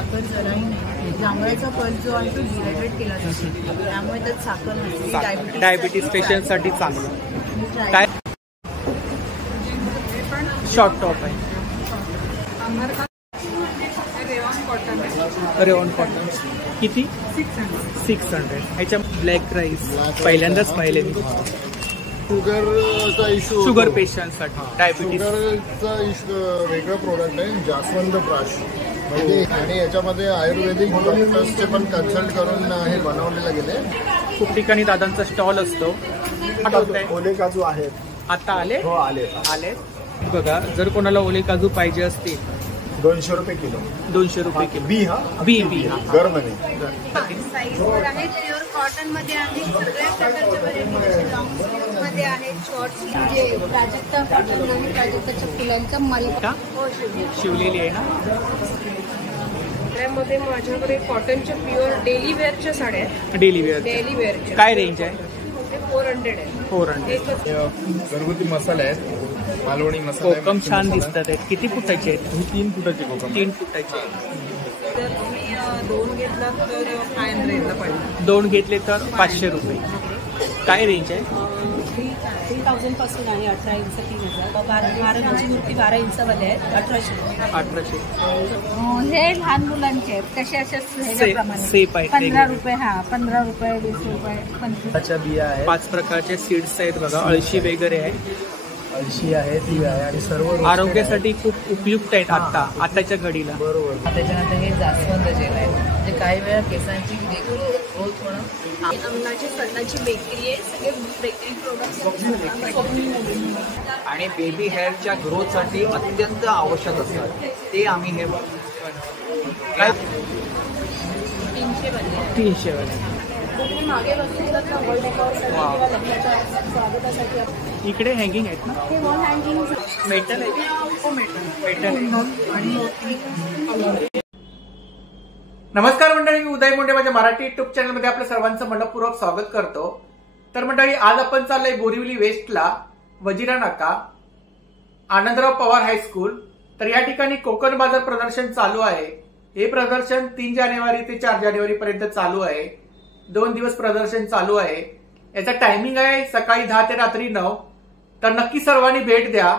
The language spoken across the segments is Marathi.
साखर जराही नाही. जांभळाचा पल्प जो आहे तो डिहायड्रेट केला जातो, त्यामुळे त्यात साखर नसते. डायबिटीज पेशंटसाठी चांगलं. काय शॉर्ट टॉप आहे. रेवॉन कॉटन किती? 600. ह्याच्या ब्लॅक राईस पहिल्यांदाच पाहिले मी. शुगरचा इश्यू, शुगर पेशंटसाठी डायबिटीज. शुगरचा वेगळं प्रोडक्ट आहे जास्वंद प्राश म्हणजे, आणि याच्यामध्ये आयुर्वेदिक डॉक्टर्सचे पण कन्सल्ट करून हे बनवलेलं गेले. खूप ठिकाणी दादांचा स्टॉल असतो. ओले काजू आहेत आता आले. हो आले. बघा, जर कोणाला ओले काजू पाहिजे असतील 200 रुपये किलो. 200 रुपये किलो. बी बी गरम आहे. साईजवर आहे, प्युअर कॉटन मध्ये आहे, सगळ्या प्रकारच्या व्हरायटी लॉंग स्लीव्ह मध्ये आहेत, शॉर्ट स्लीव्ह जे प्राजक्ता कॉटन आहे, प्राजक्ताच्या फुलांचा मालिका शिवलेली आहे ना. त्यामध्ये माझ्याकडे कॉटनच्या प्युअर डेली वेअरच्या साड्या आहेत. डेली वेअर वेअरच्या काय रेंज आहे? ते 400 आहे. 400. घरगुती मसाले आहेत, मालवणी मसाला. कोकम छान दिसतात आहेत. किती फुटाचे आहेत? 3 फुटाची कोकम. 3 फुटाचे. तर तुम्ही 2 घेतला तर 500 पाहिजे. 2 घेतले तर 500 रुपये. काय रेंज आहे? 3000 पासून आहे. 18 इंच 3000. 12 इंची मूर्ती 12 इंचवाले आहेत, 1800. 1800. हे लहान मुलांचे आहेत, कसे अशा सेप आहेत. 15 रुपये. 15 रुपये, 20 रुपये, 25. बिया आहेत, 5 प्रकारचे सीड्स आहेत बघा. अळशी वगैरे आहे, अळशी आहे, ती आहे, आणि सर्व आरोग्यासाठी खूप उपयुक्त आहेत आताच्या घडीला. बरोबर. त्याच्यानंतर हे जास्वंद जेल आहे, म्हणजे काही वेळा केसांची ग्रोथ होणं. अंगाची सणाची बेकरी आहे, सगळे बेकरी प्रोडक्ट्स. आणि बेबी हेअरच्या ग्रोथसाठी अत्यंत आवश्यक असतात ते आम्ही हे काय 300 वाले. 300 वाले. तुम्ही मागे बघितलं तर वॉल डेकोरसाठी किंवा लग्नाच्या स्वागतासाठी इकडे हँगिंग आहेत ना. हे वॉल हँगिंग मेटल आहे. मेटल. नमस्कार मंडळी, मी उदय मुंडे माझ्या मराठी युट्यूब चॅनलमध्ये आपलं सर्वांचं मनपूर्वक स्वागत करतो. तर मंडळी, आज आपण चाललोय बोरिवली वेस्टला, वजिरा नाका, आनंदराव पवार हायस्कूल. तर या ठिकाणी कोकण बाजार प्रदर्शन चालू आहे. हे प्रदर्शन 3 जानेवारी ते 4 जानेवारी पर्यंत चालू आहे. 2 दिवस प्रदर्शन चालू आहे. याचा टायमिंग आहे सकाळी 10 ते रात्री 9. तर नक्की सर्वांनी भेट द्या.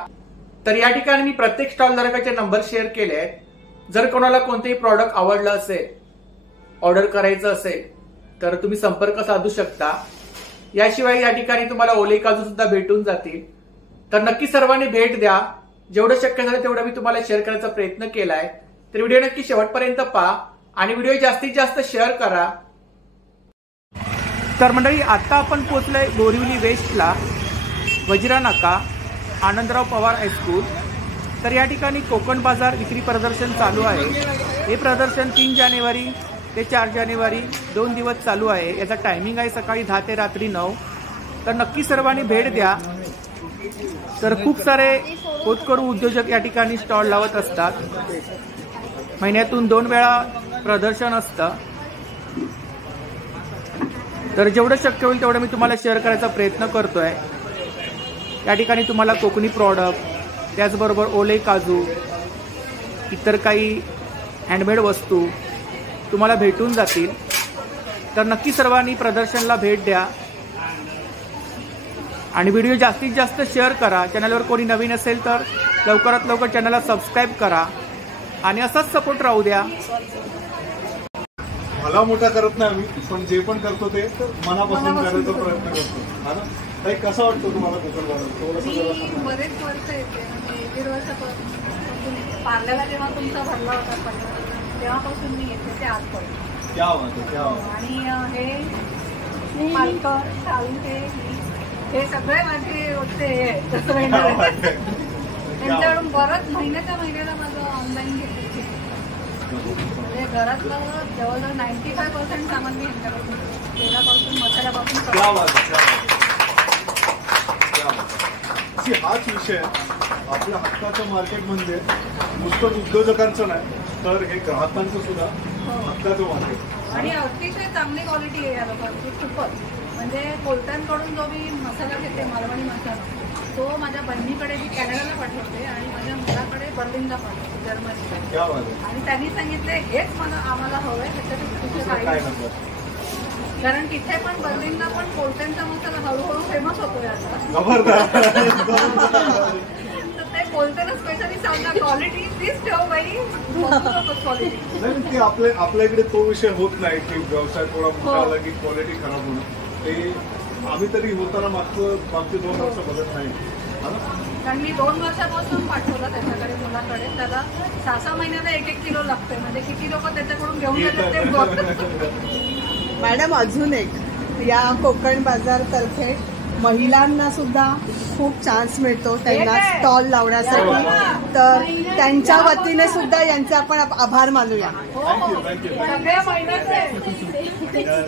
तर या ठिकाणी मी प्रत्येक स्टॉल धारकाचे नंबर शेअर केले आहेत. जर कोणाला कोणतेही प्रॉडक्ट आवडलं असेल, ऑर्डर करायचं असेल तर तुम्ही संपर्क साधू शकता. याशिवाय या ठिकाणी तुम्हाला ओले काजू सुद्धा भेटून जातील. तर नक्की सर्वांनी भेट द्या. जेवढं शक्य झालं तेवढं मी तुम्हाला शेअर करायचा प्रयत्न केलाय. तर व्हिडिओ नक्की शेवटपर्यंत पहा आणि व्हिडिओ जास्तीत जास्त शेअर करा. तर मंडळी, आता आपण पोहोचलोय बोरिवली वेस्टला, वजिरा नाका, आनंदराव पवार हायस्कूल. तर या ठिकाणी कोकण बाजार विक्री प्रदर्शन चालू आहे. हे प्रदर्शन 3 जानेवारी ते 4 जानेवारी 2 दिवस चालू आहे. याचा टायमिंग आहे सकाळी 10 ते रात्री 9. तर नक्की सर्वांनी भेट द्या. तर खूप सारे होतकरू उद्योजक या ठिकाणी स्टॉल लावत असतात. महिन्यातून 2 वेळा प्रदर्शन असतं. तर जेवढं शक्य होईल तेवढं मी तुम्हाला शेअर करायचा प्रयत्न करतोय. या ठिकाणी तुम्हाला कोकणी प्रॉडक्ट, त्याचबरोबर ओले काजू, इतर काही हँडमेड वस्तू तुम्हाला भेटून जातील. तर नक्की सर्वांनी प्रदर्शनला भेट द्या आणि व्हिडिओ जास्तीत जास्त शेअर करा. चॅनलवर कोणी नवीन असेल तर लवकरात लवकर चॅनलला सबस्क्राईब करा आणि असाच सपोर्ट राहू द्या. भला मोठा करत नाही आम्ही, पण जे पण करतो ते मनापासून करायचा प्रयत्न करतो. ताई, कसं वाटतं तुम्हाला कोकण बाजार? बरेच वर्ष येते, म्हणजे 1.5 वर्षापासून पार्लरला जेव्हा तुमचा भरला होता तेव्हापासून मी येते ते आजपर्यंत. क्या बात आहे, क्या बात. आणि हे मालकर, शालू, हे सगळे माझे होते त्यांच्याकडून बरंच महिन्याच्या महिन्याला माझं ऑनलाईन घेते. म्हणजे घरातलं जवळजवळ 95% सामान मी यांच्याकडून, तेलापासून मसाल्यापासून. हाच विषय आपल्या हक्काचं मार्केट म्हणजे नुसतं उद्योजकांचं नाही, तर हे ग्राहकांचं सुद्धा हक्काचं मार्केट. आणि अतिशय चांगली क्वालिटी आहे या लोकांची, खूपच. म्हणजे कोलत्यांकडून जो मी मसाला घेते, मालवणी मसाला, तो माझ्या बहिणीकडे मी कॅनडाला पाठवते आणि माझ्या मुलाकडे बर्लिनला पाठवते. जर्मनी. आणि त्यांनी सांगितले हेच आम्हाला हवंय, त्याच्यात काय काही नंबर? कारण तिथे पण बर्लिनला पण कोलटेनचा मसाला हळूहळू फेमस होतोय आता. तर ते कोलटेन स्पेशली सांगा क्वालिटी प्लीज ठेव बाई, क्वालिटी. नाही ते आपल्या इकडे तो विषय होत नाही की व्यवसाय थोडा मोठा हो. आला की क्वालिटी खराब होणं. ते आम्ही तरी होताना मागची 2 वर्ष बघत नाही. कारण मी 2 वर्षापासून पाठवलं त्याच्याकडे मुलाकडे, त्याला 6-6 महिन्याला 1-1 किलो लागतंय. म्हणजे किती लोक त्याच्याकडून घेऊन गेले ते बघ. मॅडम अजून एक, या कोकण बाजार तर्फे महिलांना सुद्धा खूप चान्स मिळतो त्यांना स्टॉल लावण्यासाठी, तर त्यांच्या वतीने सुद्धा यांचे आपण आभार मानूया. सगळ्या महिन्याचे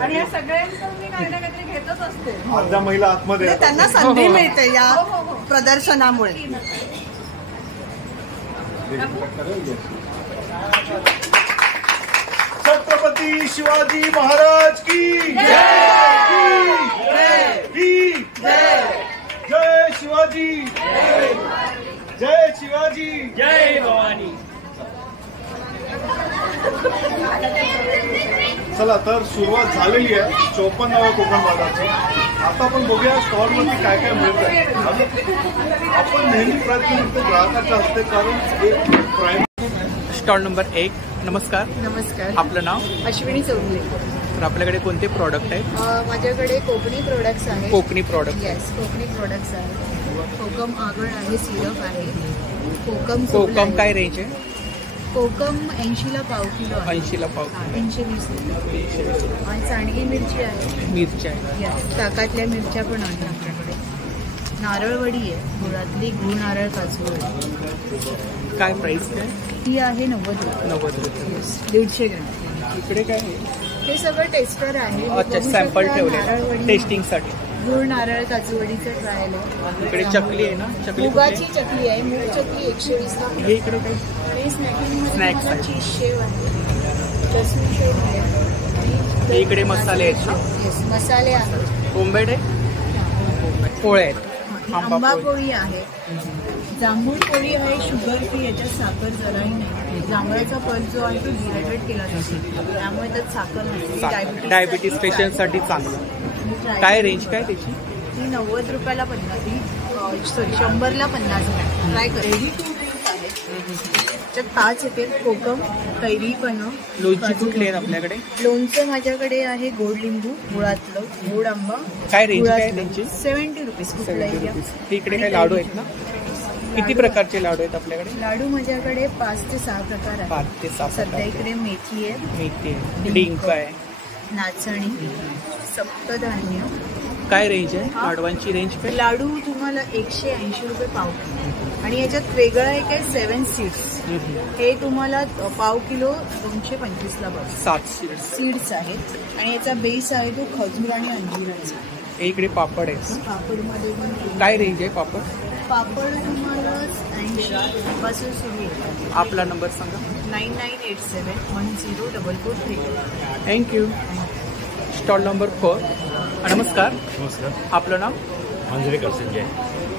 आणि या सगळ्यांचं मी काही ना काहीतरी घेतच असते. अर्ध्या महिला आतमध्ये म्हणजे त्यांना संधी मिळते या प्रदर्शनामुळे. छत्रपती शिवाजी महाराज की जय शिवाजी, जय शिवाजी, जय भवानी. चला तर सुरुवात झालेली आहे 54व्या कोकण बाजारची. आता आपण बघूया स्टॉलवरती काय काय मिळतं. आपण नेहमी प्रयत्न करतो ग्राहकाच्या हस्ते, कारण एक प्राईम. Stall number 1. नमस्कार. नमस्कार. आपलं नाव? अश्विनी चौगले. तर आपल्याकडे कोणते प्रॉडक्ट आहेत? माझ्याकडे कोकणी प्रोडक्ट्स आहेत. Konkani product? Yes, Konkani products आहेत. कोकम आगळ आहे, सिरप आहे. कोकम कोकम काय रेंज आहे? कोकम 80ला पाव किलो आहे. 80ला पाव. 320 आणि सांडगी मिरची आहे. मिरची आहे. येस, ताकातल्या मिरच्या पण आहेत आपल्याकडे. नारळवडी आहे, गुळातली गुळ नारळ काजू. काय प्राइस आहे? ही आहे 90 रुपये. 90 रुपये. 150 ग्रॅम. इकडे काय आहे? हे सगळं टेस्टर आहे. अच्छा, सॅम्पल ठेवले नारळवडी, टेस्टिंगसाठी. गुळ नारळ काजूवडीचं ट्रायल आहे. इकडे चकली आहे ना? चकली मुगाची चकली आहे. मूग चकली 120 ला. हे इकडे काय? आणि स्नॅकिंग स्नॅक्स आहे. चीज शेव आहे, लसूण शेव आहे. हे इकडे मसाले आहेत ना? येस, मसाले आहेत. ओंबेड आहे, पोळे आहेत. आंबा पोळी आहे, जांभूळ पोळी आहे, शुगर फ्री, याच्यात साखर जराही नाही. जांभळाचा पल जो आहे तो डिहायड्रेट केला जातो, त्यामुळे त्यात साखर नाही. डायबिटीज पेशंटसाठी चांगलं. काय रेंज काय त्याची? ती 90 रुपयाला 50, सॉरी 100ला 50 ग्रॅम. ट्राय कर. रेडी टू ड्रिंक आहे, त्याच्यात 5 येते. कोकम, कैरी पण. लोणची कुठली आहेत आपल्याकडे? लोणचं माझ्याकडे आहे गोड लिंबू, गुळातलं, गोड आंबा. काय रेंज काय त्यांची? 70 रुपीज. कुठलाही घ्या. इकडे काय लाडू आहेत ना? किती प्रकारचे लाडू आहेत आपल्याकडे? लाडू माझ्याकडे 5 ते 6 प्रकार आहेत. 5 ते 6 सध्या इकडे मेथी आहे, मेथी आहे, डिंक आहे, नाचणी, सप्तधान्य. काय रेंज आहे लाडवांची? रेंज काय? लाडू तुम्हाला 180 रुपये पाव किलो. आणि याच्यात वेगळं आहे काय 7 सीड्स. हे तुम्हाला पाव किलो 225ला बघ. 7 सीड्स आहेत. आणि याचा बेस आहे तो खजूर आणि अंजीराचा. इकडे पापड आहे. पापडमध्ये पण काय रेंज आहे पापड? पापड तुम्हाला 80 पासून सुरू होतात. आपला नंबर सांगा. 9987104443. थँक्यू. Stall number 4. नमस्कार. नमस्कार. आपलं नाव? मंजरेकर संजय.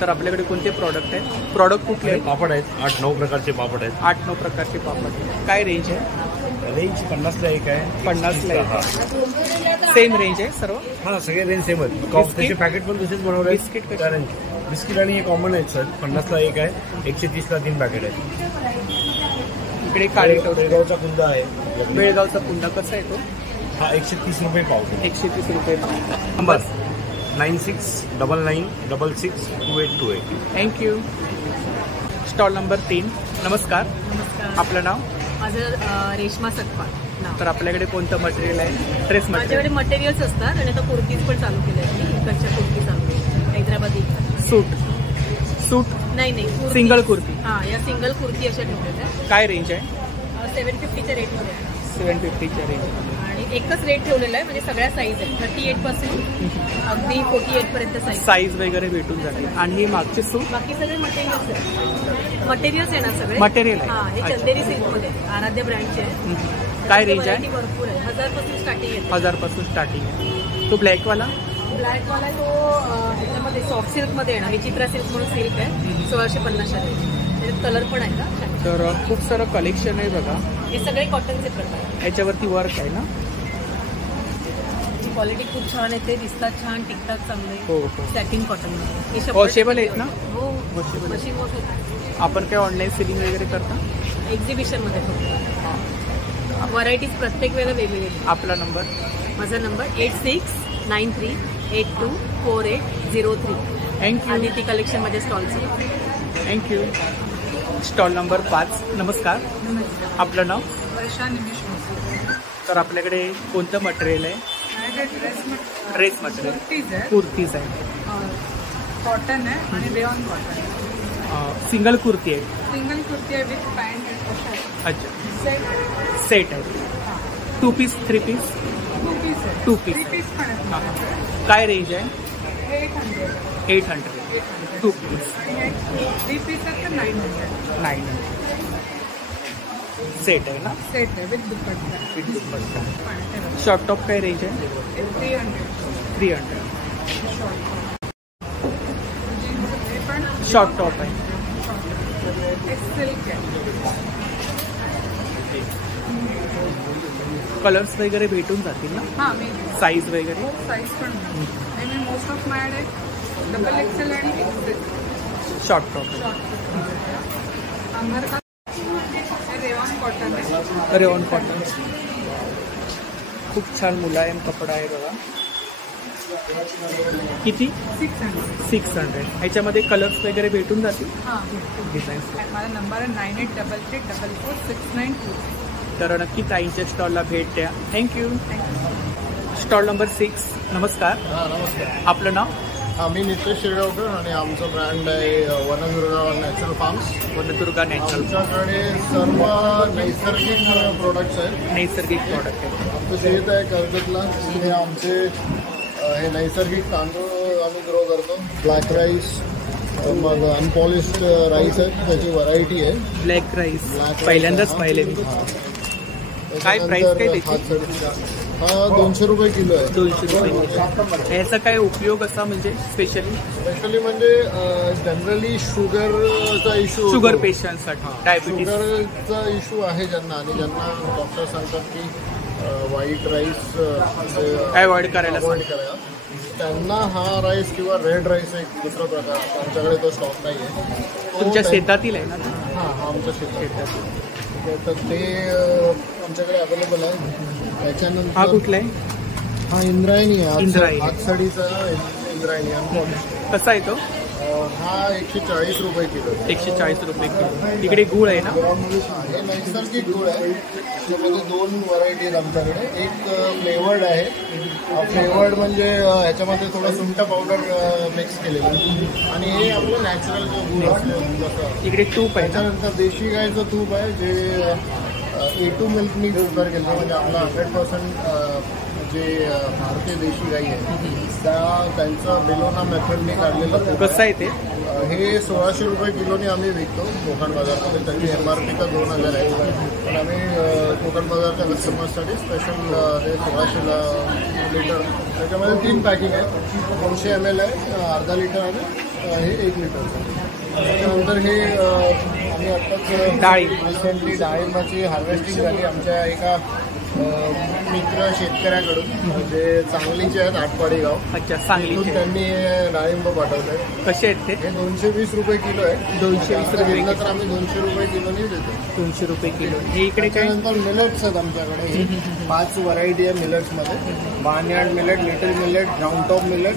तर आपल्याकडे कोणते प्रॉडक्ट आहेत? प्रॉडक्ट कुठले आहेत? पापड आहेत, 8-9 प्रकारचे पापड आहेत. 8-9 प्रकारचे पापड. काय रेंज आहे? रेंज 50ला एक आहे, 50ला एक. सेम रेंज आहे सर्व? हां, सगळे रेंज सेम आहेत. त्याचे पॅकेट पण तसेच बनवले. बिस्किट कसे? बिस्किट आणि हे कॉमन आहेत सर. 50ला एक आहे, 130ला 3 पॅकेट आहेत. इकडे काळे बेळगावचा कुंदा आहे. बेळगावचा कुंदा कसा आहे तो? हा 130 रुपये पाव. 130 रुपये पाव. नंबर 9699662828. थँक्यू. Stall number 3. नमस्कार. आपलं नाव? माझं रेश्मा सकपाळ. तर आपल्याकडे कोणतं मटेरियल आहे? ड्रेस माझ्याकडे मटेरियल्स असतात आणि आता कुर्तीज पण चालू केल्या आहेत. इकडच्या कुर्ती चालू हैदराबादी. सूट नाही सिंगल कुर्ती. हां, या सिंगल कुर्ती अशा ठेवलेल्या आहेत. काय रेंज आहे? 750च्या रेटमध्ये आहे. 750च्या रेंज. आणि एकच रेट ठेवलेला आहे, म्हणजे सगळ्या साईज आहेत. 38 पासून अगदी 48 पर्यंत साईज वगैरे भेटून जाते. आणि ही मागचे सूट बाकी सगळे मटेरियल्स आहेत. मटेरियल्स आहे ना सगळे? मटेरियल आहे. हां, हे चंदेरी सिल्कमध्ये आराध्य ब्रँडचे आहे. काय रेंज आहे? भरपूर आहे. 1000 पासून स्टार्टिंग आहे. 1000 पासून स्टार्टिंग आहे. तो ब्लॅकवाला? ब्लॅकवाला तो ह्याच्यामध्ये सॉफ्ट सिल्कमध्ये येणार. हे चित्रा सिल्क म्हणून सिल्क आहे. 1650 आहे. त्याच्यात कलर पण आहे का. तर खूप सारं कलेक्शन आहे बघा. हे सगळे कॉटनचे प्रकार. याच्यावरती वर्क आहे ना. क्वालिटी खूप छान येते, दिसतात छान, टिकतात चांगले. हो हो. सॅटिन कॉटन वॉशेबल आहेत ना. हो मशीन वॉश होतात. आपण काय ऑनलाईन सेलिंग वगैरे करता. एक्झिबिशनमध्ये फक्त व्हरायटीज प्रत्येक वेळेला वेगवेगळे. आपला नंबर. माझा नंबर 8693824803. थँक्यू. आदिती कलेक्शनमध्ये स्टॉलचं. थँक्यू. Stall number 5. नमस्कार. आपलं नाव. वर्षा निमेश. तर आपल्याकडे कोणतं मटेरियल आहे. Dress material. कुर्तीज आहे. कॉटन आहे आणि रेऑन कॉटन. सिंगल कुर्ती आहे. सिंगल कुर्ती आहे विथ पॅन्ट. अच्छा. सेट आहे. 2 पीस 3 पीस. 2 पीस आहे. 2 पीस. 3 पीस पण आहे. काय रेंज आहे. 800. 2 पीस. 3 पीस आहे तर 900. सेट आहे ना. सेट आहे विथ दुपट्टा. शॉर्ट टॉप काय रेंज आहे. 300. शॉर्ट टॉप आहे. सिल्क आहे. कलर्स वगैरे भेटून जातील ना. हां मी साईज वगैरे. साईज पण मी मोस्ट ऑफ माझ्याकडे डबल एक्सेल आणि एक्सेल. Short top. अंबर का रेऑन कॉटन आहे. Rayon cotton. खूप छान मुलायम कपडा आहे बघा. किती. 600. ह्याच्यामध्ये कलर्स वगैरे भेटून जातील. हां डिझाईन्स. माझा नंबर आहे 9833444692. तर नक्की ताईंच्या स्टॉलला भेट द्या. थँक्यू. Stall number 6. नमस्कार. नमस्कार. आपलं नाव. मी नितेश शिरगावकर आणि आमचं ब्रँड आहे Vanadurga natural farms. Vanadurga natural. आमच्याकडे सर्व नैसर्गिक प्रोडक्ट्स आहेत. नैसर्गिक प्रोडक्ट आहे. आमचं शेत आहे कर्जतला. हे आमचे हे नैसर्गिक तांदूळ आम्ही ग्रो करतो. ब्लॅक राईस, मग अनपॉलिश्ड राईस आहेत, त्याची व्हरायटी आहे. ब्लॅक राईस पहिल्यांदाच पाहिले मी. काय प्राइस काय त्याची. हा 200 रुपये किलो आहे. 200 रुपये. ह्याचा काय उपयोग असा म्हणजे स्पेशली म्हणजे जनरली शुगरचा इश्यू. शुगर पेशंटसाठी. डायबिटीज. शुगरचा इश्यू आहे ज्यांना आणि ज्यांना डॉक्टर सांगतात की व्हाईट राईस अवॉइड करायला. त्यांना हा राईस किंवा रेड राईस एक दुसरा प्रकार. आमच्याकडे तो स्टॉक नाही आहे. तुमच्या शेतातील आहे ना. हां आमच्या शेतातील. तर ते आमच्याकडे अवेलेबल आहे. त्याच्यानंतर हा कुठला आहे. हा इंद्रायणी आहे. इंद्रायणी. हातसडीचा इंद्रायणी अनपॉलिश्ड. कसा आहे तो. हा 140 रुपये किलो. 140 रुपये किलो. तिकडे गुळ आहे ना. हे नैसर्गिक गुळ आहे. त्याच्यामध्ये 2 व्हरायटी आहेत आमच्याकडे. एक फ्लेवर्ड आहे. फ्लेवर्ड म्हणजे ह्याच्यामध्ये थोडं सुंठ पावडर मिक्स केलेलं आहे आणि हे आपलं नॅचरल जो गुळ असतो. इकडे तूप आहे. त्याच्यानंतर देशी गायचं तूप आहे जे A2 मिल्कनी प्रिपेअर केलं. म्हणजे आपला 100% जे भारतीय देशी गाई आहे त्यांचं बेलोना मेथडने काढलेलं तूप. कसं आहे ते. हे 1600 रुपये किलोने आम्ही विकतो कोकण बाजारमध्ये. त्याची MRP तर 2000 आहे. पण आम्ही कोकण बाजारच्या कस्टमर्ससाठी स्पेशल हे 1600 लिटर. त्याच्यामध्ये 3 पॅकिंग आहे. 200 ml आहे, अर्धा लिटर आणि हे 1 लिटर. त्याच्यानंतर हे आम्ही आत्ताच डाळी रिसेंटली डाळिंबाची हार्वेस्टिंग झाली आमच्या एका मित्र शेतकऱ्याकडून. म्हणजे सांगलीचे आहेत, आटपाडी गाव. अच्छा. सांगलीचे. त्यांनी डाळिंब पाठवले. कसे आहेत ते. हे 220 रुपये किलो आहे. 220 रुपये. तर आम्ही 200 रुपये किलोनी देतो. 200 रुपये किलो. हे इकडे काय. त्यानंतर मिलेट्स आहेत आमच्याकडे. 5 व्हरायटी आहे मिलेट्समध्ये. Barnyard millet, little millet, ground top millet,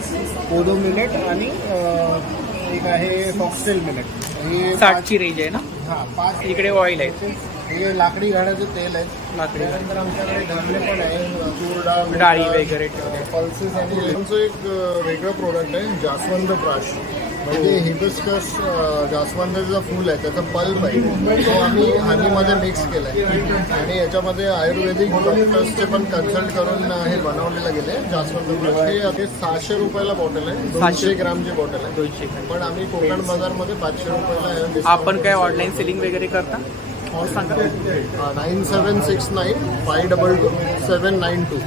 kodo millet आणि एक आहे फॉक्सटेल मिलेट. हे 60ची रेंज आहे ना. हां 5. इकडे ऑइल आहे. हे लाकडी घाण्याचं तेल आहे. लाकडी. त्यानंतर आमच्याकडे धान्य पण आहे. तूर डाळ, डाळी वगैरे. पल्सेस आणि आमचं एक वेगळं प्रोडक्ट आहे जास्वंद प्राश. म्हणजे हिबिस्कस जास्वंदाचं फूल आहे, त्याचं पल्प आहे. तो आम्ही हनीमध्ये मिक्स केला आहे आणि याच्यामध्ये आयुर्वेदिक डॉक्टर्सचे पण कन्सल्ट करून हे बनवलेलं गेलं आहे जास्वंद प्राश. हे 600 रुपयाला बॉटल आहे. 200 ग्रामची बॉटल आहे. 200. पण आम्ही कोकण बाजारमध्ये 500 रुपयाला. आपण काय ऑनलाईन सेलिंग वगैरे करता. सांगा. 9769 522 792.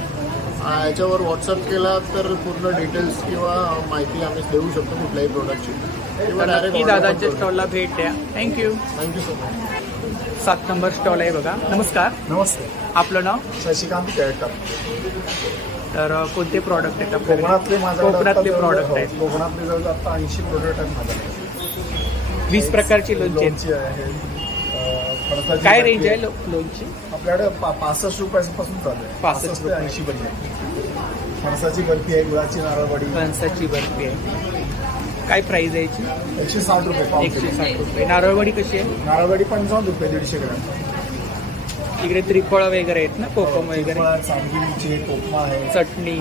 याच्यावर व्हॉट्सअप केला तर पूर्ण डिटेल्स किंवा माहिती आम्ही देऊ शकतो कुठल्याही प्रोडक्टची. किंवा तर direct नक्की order दादांच्या पण करू. स्टॉलला भेट द्या. Thank you. Thank you so much. 7 number stall आहे बघा. नमस्कार. नमस्ते. आपलं नाव? शशिकांत केळकर. तर कोणते प्रॉडक्ट आहेत कोकणातले माझ्याकडे कोकणातले प्रॉडक्ट आहेत? कोकणातले जवळ आता 80 प्रोडक्ट आहेत माझ्याकडे. 20 प्रकारची लोणची आहे. फणसाची काय बर्फी रेंज आहे लोणची? आपल्याकडे 65 रुपयापासून चालू आहे. 65 ते 80 पर्यंत. फणसाची बर्फी आहे, गुळाची नारळवडी. फणसाची बर्फी आहे. काय प्राइस आहे याची? 160 रुपये. 160 रुपये. नारळवडी कशी आहे? नारळवडी 55 रुपये 150 ग्रॅम. इकडे त्रिफळ वगैरे आहेत ना, कोकम वगैरे, सांगलीचे कोकमा आहे, चटणी,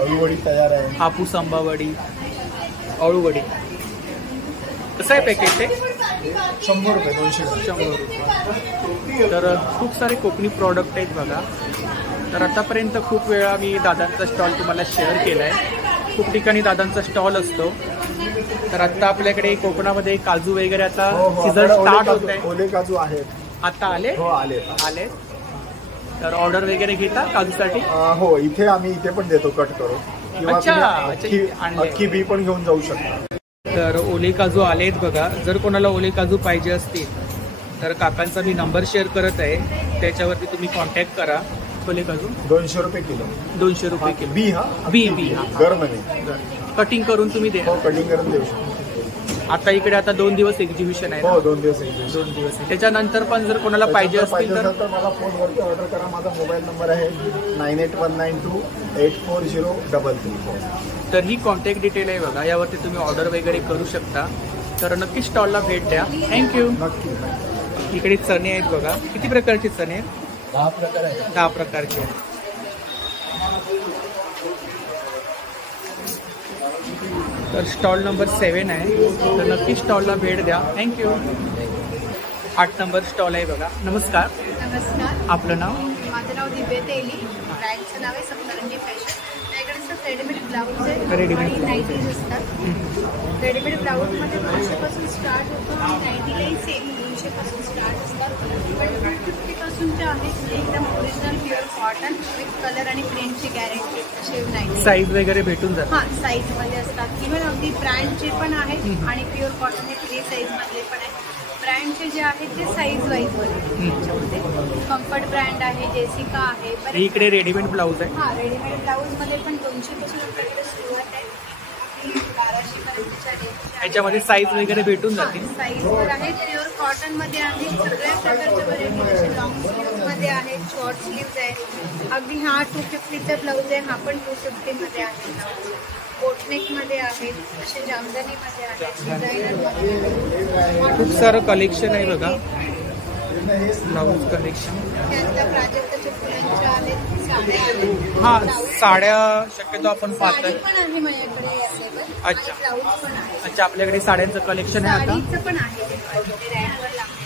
अळूवडी तयार आहे, हापूस आंबावडी, अळूवडी. कसं आहे पॅकेट ते? 100 रुपये 200 100 रुपये. तर खूप सारे कोकणी प्रॉडक्ट आहेत बघा. तर आतापर्यंत खूप वेळा मी दादांचा स्टॉल तुम्हाला शेअर केला आहे. खूप ठिकाणी दादांचा स्टॉल असतो. तर आता आपल्याकडे कोकणामध्ये काजू वगैरे आता सीझन स्टार्ट होत आहे. ओले काजू आहेत. आता आले? हो आले. तर ऑर्डर वगैरे घेता काजूसाठी? हो, इथे आम्ही इथे पण देतो कट करून. किंवा अख्खी बी पण घेऊन जाऊ शकता. तर ओले काजू आलेत बघा. जर कोणाला ओले काजू पाहिजे असतील तर काकांचा मी नंबर शेअर करत आहे, त्याच्यावरती तुम्ही कॉन्टॅक्ट करा. ओले काजू 200 रुपये किलो. 200 रुपये किलो. बी बी गरम आहे. कटिंग करून तुम्ही द्या. हो, कटिंग करून देऊ शकतो. आता इकडे आता 2 दिवस एक्झिबिशन आहे. हो, 2 दिवस आहे. त्याच्यानंतर पण जर कोणाला पाहिजे असतील तर मला फोनवरती ऑर्डर करा. माझा मोबाईल नंबर आहे 9819284033. तर ही कॉन्टॅक्ट डिटेल आहे बघा. यावरती तुम्ही ऑर्डर वगैरे करू शकता. तर नक्की स्टॉलला भेट द्या. थँक्यू. इकडे चणे आहेत बघा. किती प्रकारचे चणे आहेत? 10 प्रकार आहेत. 10 प्रकारचे आहेत. तर स्टॉल नंबर 7 आहे. तर नक्की स्टॉलला भेट द्या. थँक्यू. 8 नंबर स्टॉल आहे बघा. नमस्कार. नमस्कार. आपलं नाव? माझं नाव दिव्या तेली. ब्रँडचं नाव आहे सप्तरंगी फॅशन. रेडीमेड ब्लाऊज आहे आणि नाईटीज असतात. रेडीमेड ब्लाऊजमध्ये 200 स्टार्ट होतो आणि नाईटीलाही सेम 200 स्टार्ट असतात. पण 250 पासूनच्या आहेत. एकदम original pure cotton with colour आणि प्रिंटची गॅरंटी असे नाईटी. साईज वगैरे भेटून जातात? हां, साईजमध्ये असतात. इव्हन अगदी ब्रँडचे पण आहेत आणि प्युअर कॉटन हे 3 साईजमधले पण आहेत. ब्रँडचे जे आहेत ते साईज वाईज मध्ये त्याच्यामध्ये कम्फर्ट ब्रँड आहे, जेसिका आहे. इकडे रेडीमेड ब्लाऊज आहे. हां, रेडीमेड ब्लाऊज मध्ये पण 200 पासून आपल्याकडे सुरुवात आहे. 1200 पर्यंतच्या रेंजच्या. याच्यामध्ये साईज वगैरे भेटून जातील? साईजवर आहे. प्युअर कॉटन मध्ये आहे. सगळ्या प्रकारच्या व्हरायटी जसे लॉंग स्लीव्ह मध्ये आहेत, शॉर्ट स्लीव्ह आहे. अगदी हा 250चा ब्लाऊज आहे. हा पण 250 मध्ये आहे. बोटनेक मध्ये आहेत, असे जामदानी मध्ये आहेत, डिझायनर मध्ये. खूप सारं कलेक्शन आहे बघा. Blouse collection. त्यानंतर प्राजक्ताच्या फुलांच्या आहेत, साड्या आहेत. हां, साड्या शक्यतो आपण पाहतोय. साडी पण आहे माझ्याकडे अवेलेबल. अच्छा. ब्लाऊज पण आहे. अच्छा, आपल्याकडे साड्यांचं कलेक्शन आहे आता? साडीचं पण आहे. रॅकवर लागते.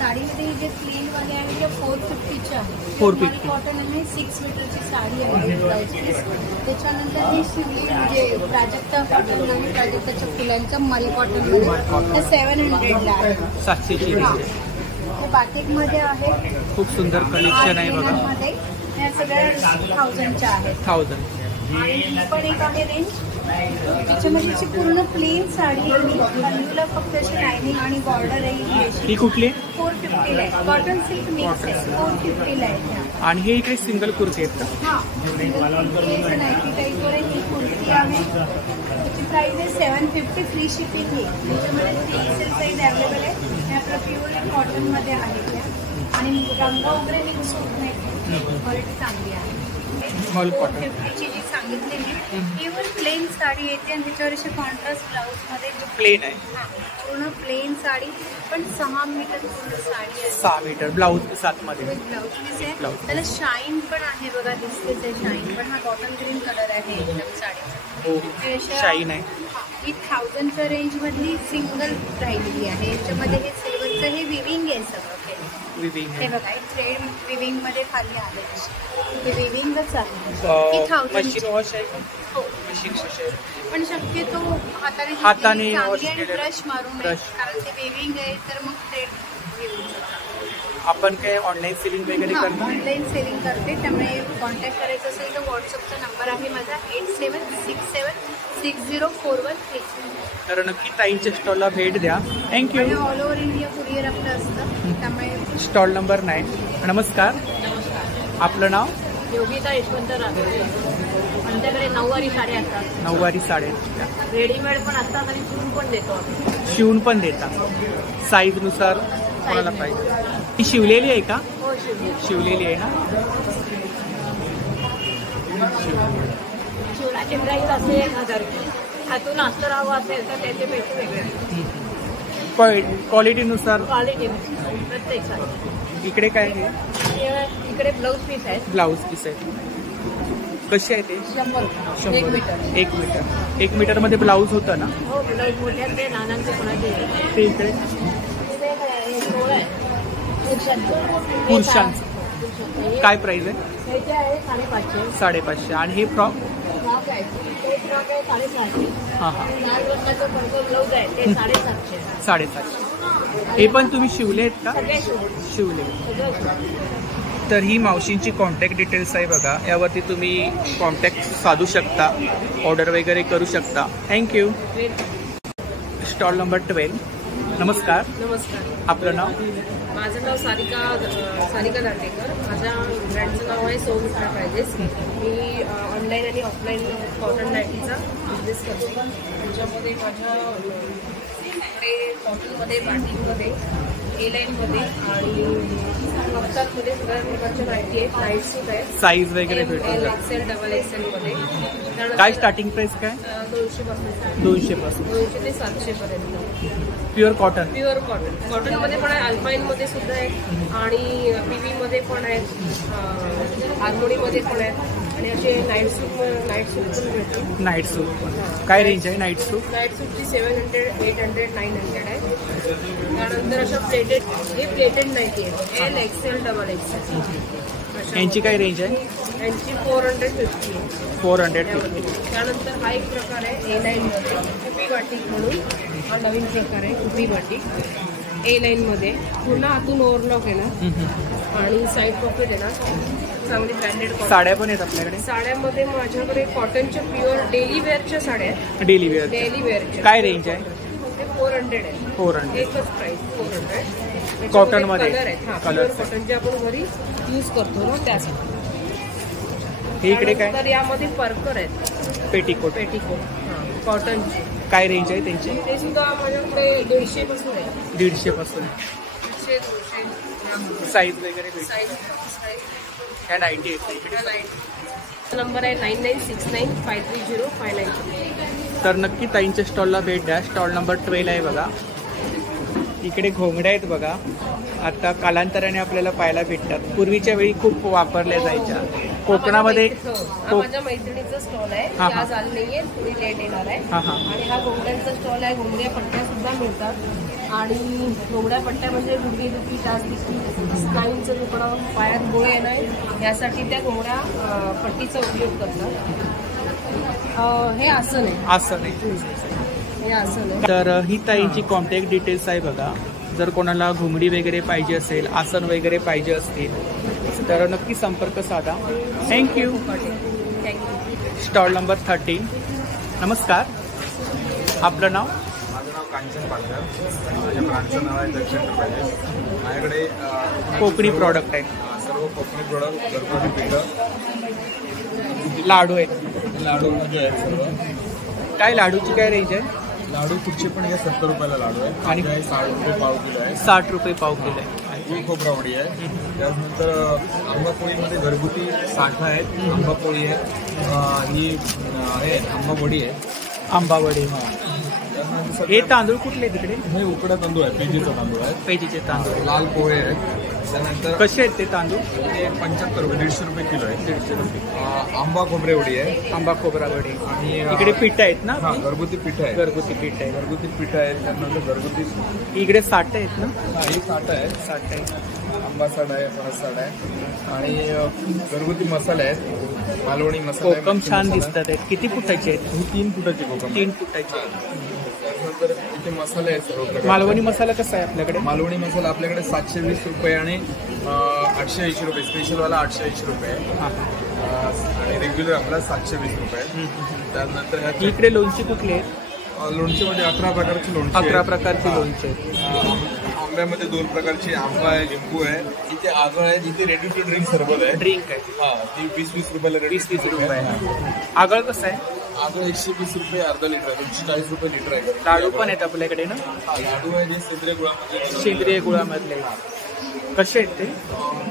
साडीमध्ये जे प्लेन वाले आहे ते 450चे आहे. 450 कॉटन आहे. 6 मीटरची साडी आहे ब्लाऊज पीस. त्याच्यानंतर ही शिवली म्हणजे प्राजक्ता कॉटन आहे. प्राजक्ताच्या फुलांचं मल कॉटन मध्ये 700ला आहे. 700ची. हे बाटिकमध्ये आहे. खूप सुंदर कलेक्शन आहे बघा. मध्ये ह्या सगळ्या 1000च्या आहेत. 1000. आणि ही पण एक आहे रेंज. त्याच्यामध्ये अशी पूर्ण प्लेन साडी आहे. बाजूला फक्त अशी लायनिंग आणि बॉर्डर आहे. ही कुठली? 450ला आहे. कॉटन सिल्क मिक्स आहे. 450ला आहे. आणि हे इकडे सिंगल कुर्ती आहेत का? हां, नाईटी टाईपवर आहे. ही कुर्ती आहे. त्याची प्राइस आहे 750. फ्री शिपिंग आहे. त्याच्यामध्ये 3XL साईज अवेलेबल आहे. हे आपलं प्युअर कॉटनमध्ये आहे त्या. आणि रंग वगैरे मिक्स होत नाही. क्वालिटी चांगली आहे. स्मॉल कॉटन 450ची जी सांगितलेली प्युअर प्लेन साडी येते आणि त्याच्यावर असे कॉन्ट्रास्ट ब्लाऊज मध्ये प्लेन आहे. पूर्ण प्लेन साडी पण 6 मीटर पूर्ण साडी आहे. 6 मीटर ब्लाऊज पीस आतमध्ये. ब्लाऊज पीस आहे. त्याला शाईन पण आहे बघा. दिसते ते शाईन पण. हा कॉटन ग्रीन कलर आहे एकदम साडीचा. शाईन आहे. ही 1000च्या रेंज मधली सिंगल राहिलेली आहे. याच्यामध्ये हे सिल्वरचं हे विविंग आहे सगळं. हे बघा, थ्रेड विविंग मध्ये खाली आहे. हे विविंगच आहे. मशीन वॉश आहे का? हो, मशीन वॉश आहे. पण शक्यतो हाताने वॉश ब्रश मारून कारण ते विविंग आहे तर मग थ्रेड घेऊन आपण काय ऑनलाईन सेलिंग वगैरे करतो? ऑनलाईन सेलिंग करते, त्यामुळे कॉन्टॅक्ट करायचं असेल तर व्हॉट्सअपचा नंबर आहे माझा 8767604133. तर नक्की ताईंच्या स्टॉलला भेट द्या. Thank you. All over India courier आपलं असतं, त्यामुळे स्टॉल नंबर 9. नमस्कार. आपलं नाव? योगिता यशवंत राठोड. आमच्याकडे 9वारी साड्या असतात. 9वारी साड्या रेडीमेड पण असतात आणि शिवून पण देतो आम्ही. शिवून पण देता साईजनुसार कोणाला पाहिजे. ही शिवलेली आहे का? हो, शिवलेली आहे ना. शिवण्याची प्राईस असेल 1000 रुपये. हातून अस्तर हवं असेल तर त्याचे पैसे वेगळे. क्वालिटीनुसार प्रत्येक साडी. इकडे काय आहे? इकडे ब्लाऊज पीस आहेत. ब्लाऊज पीस आहे. कसे आहे ते? 100. 1 मीटर. 1 मीटर. 1 मीटर मध्ये ब्लाऊज होतं ना? हो, ब्लाऊज मोठ्याचे लहानांचे कोणाचे ते इकडे पुरुषांचं काय प्राइस आहे? 550. आणि हे फ्रॉक? फ्रॉक आहे 650. हां हां. लाल रंगाचं ब्लाऊज आहे ते 750. 750. हे पण तुम्ही शिवले आहेत का? शिवले. तर ही मावशींची कॉन्टॅक्ट डिटेल्स आहे बघा, यावरती तुम्ही कॉन्टॅक्ट साधू शकता, ऑर्डर वगैरे करू शकता. थँक्यू. Stall number 12. नमस्कार. नमस्कार. आपलं नाव? माझं नाव सारिका दांडेकर. माझ्या ब्रँडचं नाव आहे सोम एंटरप्राइजेस. मी ऑनलाईन आणि ऑफलाईन कॉटन नाईटीचा बिझनेस करते. त्याच्यामध्ये माझ्याकडे कॉटनमध्ये, बाटिकमध्ये, A-लाईनमध्ये आणि अफ्तारमध्ये सगळ्या प्रकारच्या नाईटी आहेत. नाईट सूट आहे. साईज वगैरे भेटून XL, XXL मध्ये. काय स्टार्टिंग प्राइस काय? 200 पासून. 200 पासून. 200 ते 700 पर्यंत. Pure cotton? Pure cotton. कॉटनमध्ये पण आहे, अल्पाईनमध्ये सुद्धा आहे आणि PV-मध्ये पण आहेत, हार्मोनीमध्ये पण आहेत आणि असे नाईट सूट पण भेटतो. नाईट सूट काय रेंज आहे? नाईट सूट सूटची 700, 800, 900 आहे. त्यानंतर अशा प्लेटेड नाईटी आहे. L, XL, XXL. यांची काय रेंज आहे? यांची 450 आहे. 450. त्यानंतर हा एक प्रकार आहे A-लाईनमध्ये, कुपी बाटिक म्हणून. हा नवीन प्रकार आहे कुपी बाटिक A-लाईनमध्ये. पूर्ण आतून ओव्हरलॉक आहे ना आणि साईड पॉकेट आहे ना, चांगली ब्रँडेड. साड्या पण आहेत आपल्याकडे? साड्यामध्ये माझ्याकडे कॉटनच्या प्युअर डेली वेअरच्या साड्या आहेत. डेली वेअरच्या काय रेंज आहे? 400 आहे. 400. एकच प्राइस 400. कॉटन मध्ये कलर आहेत. हा, प्युअर कॉटन जे आपण घरी यूज करतो ना त्यासाठी. हे इकडे काय? तर यामध्ये पर्कर आहेत. पेटीकोट कॉटनचे. काय रेंज आहे त्यांची? ते सुद्धा माझ्याकडे 150 पासून आहे. 150 पासून. 150-200. साईज वगैरे साईज ह्या 90 आहेत. नंबर आहे 9969530593. तर नक्की ताईंच्या स्टॉलला भेट द्या. स्टॉल नंबर 12 आहे बघा. इकडे घोंगड्या आहेत बघा, आता कालांतराने आपल्याला पाहायला भेटतात. पूर्वीच्या वेळी खूप वापरल्या जायच्या. कोकणामध्ये माझ्या मैत्रिणीचा स्टॉल आहे. आज आली नाहीये, थोडी लेट येणार आहे. आणि हा घोंगड्यांचा स्टॉल आहे. घोंगड्या पट्ट्या सुद्धा मिळतात आणि घोंगड्या पट्ट्या म्हणजे गुडघेदुखी, टाचदुखी, स्नायूंचं दुखणं, पायात गोळे येणं यासाठी त्या घोंगड्या पट्टीचा उपयोग करतात. हे आसन आहे. तर ही ताईंची कॉन्टॅक्ट डिटेल्स आहे बघा. जर कोणाला घुंगडी वगैरे पाहिजे असेल, आसन वगैरे पाहिजे असतील तर नक्की संपर्क साधा. थँक्यू. Stall number 13. नमस्कार. आपलं नाव? माझं नाव कांचन पालकर. माझ्या ब्रँडचं नाव आहे दक्ष एंटरप्राइजेस. माझ्याकडे कोकणी प्रॉडक्ट आहे. सर्व कोकणी प्रॉडक्ट, घरगुती पिठं, लाडू आहेत. लाडू म्हणजे आहेत सर्व. काय लाडूची काय रेंज आहे? लाडू कुठचे पण आहे 70 रुपयाला लाडू आहे आणि 60 रुपये पाव किलो आहे. 60 रुपये पाव किलो आहे. ही खोबरावडी आहे. त्यानंतर आंबापोळीमध्ये घरगुती साठा आहेत. आंबापोळी आहे, ही आहे आंबावडी आहे. आंबावडी. हे तांदूळ कुठले तिकडे? हे उकडा तांदूळ आहे, पेजीचा तांदूळ आहे. पेजीचे तांदूळ. लाल पोहे आहेत. त्यानंतर कसे आहेत ते तांदूळ? ते 75 रुपये, 150 रुपये किलो आहे. 150 रुपये. आंबा खोबरेवडी आहे. आंबा खोबरावडी. आणि इकडे पीठ आहेत ना? घरगुती पीठ आहे. घरगुती पीठ आहेत. त्यानंतर घरगुती इकडे साठ आहेत ना? ही 60 आहे. 60 आहे. आंबा साडा आहे, फणस साडा आहे आणि घरगुती मसाले आहेत, मालवणी मसाला आहे. कोकम छान दिसतात आहेत. किती फुटाचे आहेत? ही 3 फुटाची कोकम. 3 फुटाचे. त्यानंतर इथे मसाले आहेत सर्व प्रकारचे. मालवणी मसाला कसा आहे आपल्याकडे? मालवणी मसाला आपल्याकडे 720 रुपये आणि 880 रुपये. स्पेशलवाला 880 रुपये आणि रेग्युलर आपला 720 रुपये. त्यानंतर इकडे लोणची कुठली आहेत? लोणचीमध्ये 11 प्रकारची लोणची. 11 प्रकारची लोणची आहेत. आंब्यामध्ये 2 प्रकारची आंबा आहे, लिंबू आहे. इथे आगळ आहे, जिथे रेडी टू ड्रिंक सरबत आहे. ड्रिंक आहे. हा, ती 20-20 रुपयाला रेडी. 20-20 रुपये. आगळ कसं आहे? आगळ 120 रुपये अर्धा लिटर आहे. 140 रुपये लिटर आहे. लाडू पण आहेत आपल्याकडे ना? लाडू आहे जे सेंद्रिय गुळामध्ये. सेंद्रिय गुळामधले कसे आहेत ते?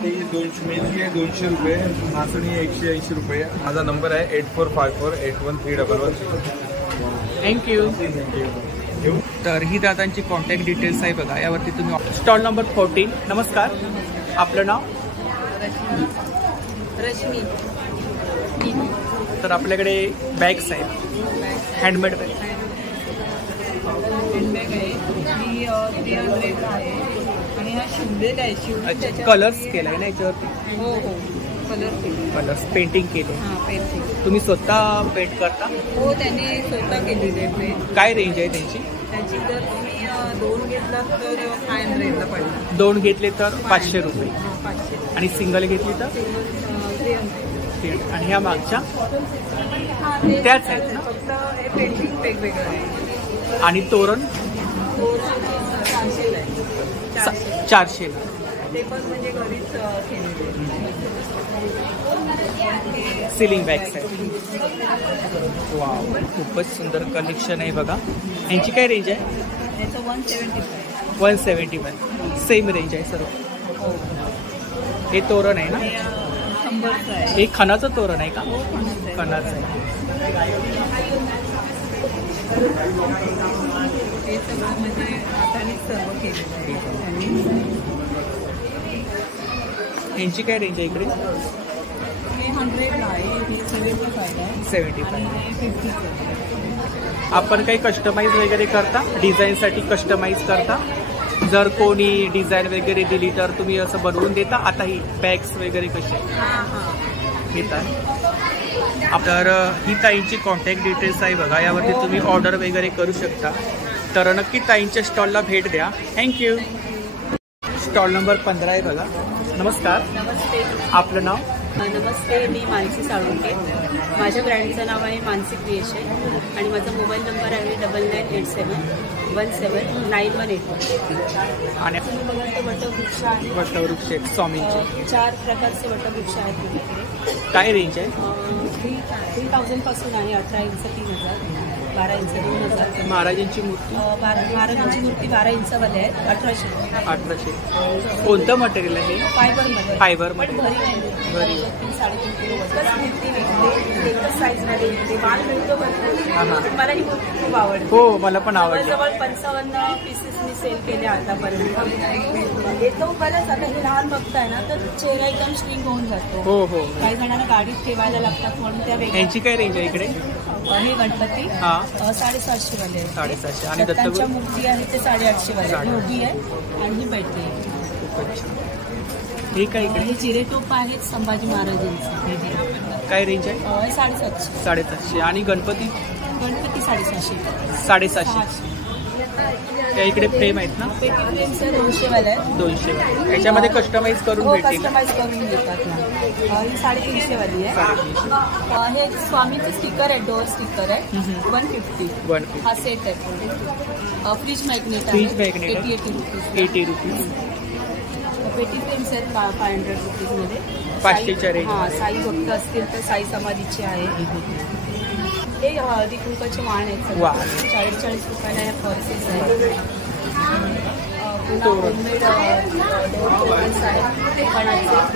ते 200 मेथी आहे 200 रुपये, नाचणी 180 रुपये. माझा नंबर आहे 8454811311. थँक्यू. तर ही दादांची कॉन्टॅक्ट डिटेल्स आहे बघा, यावरती तुम्ही. Stall number 14. नमस्कार, आपलं नाव? रश्मी. तर आपल्याकडे बॅग्स आहेत, हँडमेड बॅग. हँडबॅग आहे, ही 300 आहे आणि हा शिवलेला आहे. शिवलेला कलर्स केलाय ना याच्यावरती? हो हो, कलर्स पेंटिंग केले. हां, पेंटिंग. तुम्ही स्वतः पेंट करता? हो, त्यांनी स्वतः केलेली आहे पेंट. काय रेंज आहे त्यांची? त्याची जर तुम्ही 2 घेतला तर 500ला पडेल. 2 घेतले तर 500 रुपये. 500. आणि सिंगल घेतली तर 300. आणि ह्या मागच्या त्याच आहेत ना, फक्त हे पेंटिंग वेगवेगळं आहे. आणि तोरण 400 आहे. 400. ते पण म्हणजे घरीच केलेले. सिलिंग बॅग्स आहे. वाव, खूपच सुंदर कलेक्शन आहे बघा. यांची काय रेंज आहे? याचं 175. 171. सेम रेंज आहे सर्व. हे तोरण आहे ना? 100चं आहे. हे खणाचं तोरण आहे का? खणाचं आहे. हे सगळं म्हणजे हातानेच सर्व केलेलं आहे. यांची काय रेंज आहे इकडे? हे 100ला आहे, हे 75 आहे. 75. आणि हे 50. आपण काही कस्टमाइज वगैरे करता? डिझाईनसाठी कस्टमाइज करता? जर कोणी डिझाईन वगैरे दिली तर तुम्ही असं बनवून देता? आता ही बॅग्स वगैरे कसे घेतात? तर ही ताईंची कॉन्टॅक्ट डिटेल्स आहे बघा, यावरती तुम्ही ऑर्डर वगैरे करू शकता. तर नक्की ताईंच्या स्टॉलला भेट द्या. थँक्यू. स्टॉल नंबर 15 आहे बघा. नमस्कार, नमस्ते. आपलं नाव? नमस्ते, मी मानसी साळुंके. माझ्या ब्रँडचं नाव आहे मानसी क्रिएशन आणि माझा मोबाईल नंबर आहे 9987179181. आणि तुम्ही बघाल तर वटवृक्ष आहे. वटवृक्ष आहेत स्वामींचे. 4 प्रकारचे वटवृक्ष आहेत माझ्याकडे. काय रेंज आहे? 3000 पासून आहे. 18 इंच 3000, 12 इंच 2000. महाराजांची मूर्ती? महाराजांची मूर्ती 12 इंचवाली आहे. 1800. 1800. कोणतं मटेरियल आहे? फायबरमध्ये. फायबरमध्ये. घरी 3-3.5 किलो वजन. मूर्ती विकते एकच साईजमध्ये विकते. माल मिळतो भरपूर. मला ही मूर्ती खूप आवडते. हो, मला पण आवडते. जवळजवळ 55 पीसेस मी सेल केले आतापर्यंत. येतो बरंच. आता हे लहान बघताय ना, तर चेहरा एकदम स्ट्रिंग होऊन जातो. हो हो. काही जणांना गाडीत ठेवायला लागतात म्हणून त्या वेगळ्या. यांची काय रेंज आहे इकडे? हे गणपती 750 वाले. 750. आणि दत्तांच्या मूर्ती आहे ते 850 वाले. उभी आहे आणि ही बैठी आहे. हे काय इकडे? हे जिरे टोप आहेत संभाजी महाराजांचे. काय रेंज आहे? 750. 750. आणि गणपती? गणपती 750. 750. त्या इकडे फ्रेम आहेत ना? पेटी फ्रेमचे 200 वाले आहेत. 200 वाले. याच्यामध्ये कस्टमाइज करून भेटेल? कस्टमाइज करून देतात ना. ही 350 वाली आहे. हे स्वामीचे स्टिकर आहे, डोअर स्टिकर आहे. 150. हा सेट आहे. फ्रीज मॅग्नेट आहे. Fridge magnet 80 rupees. पेटी फ्रेम्स आहेत 500 रुपीजमध्ये. 500च्या रेंज. हां, साई भक्त असतील तर साई समाधीची आहे. हे हळदी कुंकाचे वाण आहेत. 40-40 रुपयाला या पर्सेस आहेत. होममेड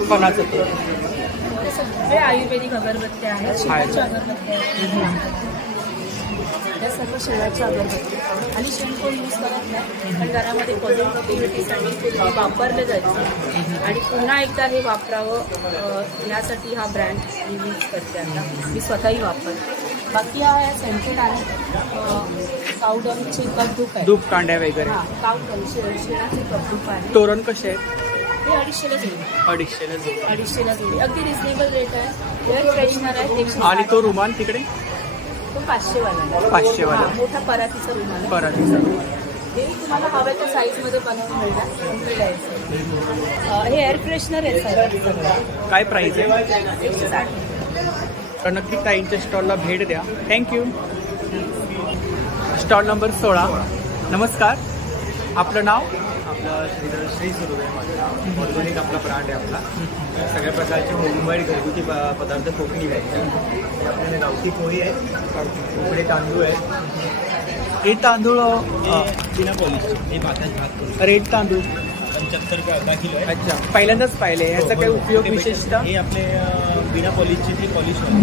फणाचं सगळे आयुर्वेदिक अगरबत्त्या आहेत. शेणाच्या अगरबत्त्या आहेत. त्या सर्व शेणाच्या अगरबत्त्या. आणि शेण कोण यूज करत नाही, पण घरामध्ये पॉझिटिव्हिटीसाठी वापरलं जायचं. आणि पुन्हा एकदा हे वापरावं यासाठी हा ब्रँड मी यूज करते. आता मी स्वतःही वापरते. बाकी हा सेंटेड आहे. कावडंगचे कपधूप आहे. धूप कांड्या वगैरे. हां, कावडंग शेणाचे कपधूप आहे. तोरण कसे आहेत? हे 250ला जोडी. 250ला जोडी. 250ला जोडी. अगदी रिझनेबल रेट आहे. एअर फ्रेशनर आहे 160. आणि तो रुमाल तिकडे तो 500 वाला. 500 वाला. मोठा परातीचा रुमाल आहे. परातीचा. हे तुम्हाला हव्या त्या साईजमध्ये बनवून मिळणार. हे एअर फ्रेशनर आहे. काय प्राइस आहे? 160. तर नक्की ताईंच्या स्टॉलला भेट द्या. थँक्यू. Stall number 16. नमस्कार, आपलं नाव? आपलं श्री सुरू आहे. माझं ऑर्गॅनिक आपला ब्रँड आहे. आपला सगळ्या प्रकारचे होममेड घरगुती पदार्थ कोकणी घ्यायचे. आपल्याकडे गावठी पोळी आहे, उकडे तांदूळ आहे. हे तांदूळ बिना पॉलिश, हे भात रेट तांदूळ 75 रुपये अर्धा किलो आहे. अच्छा, पहिल्यांदाच पाहिले. याचा काही उपयोग विशेषतः? हे आपले बिना पॉलिशचे ते पॉलिशवाले,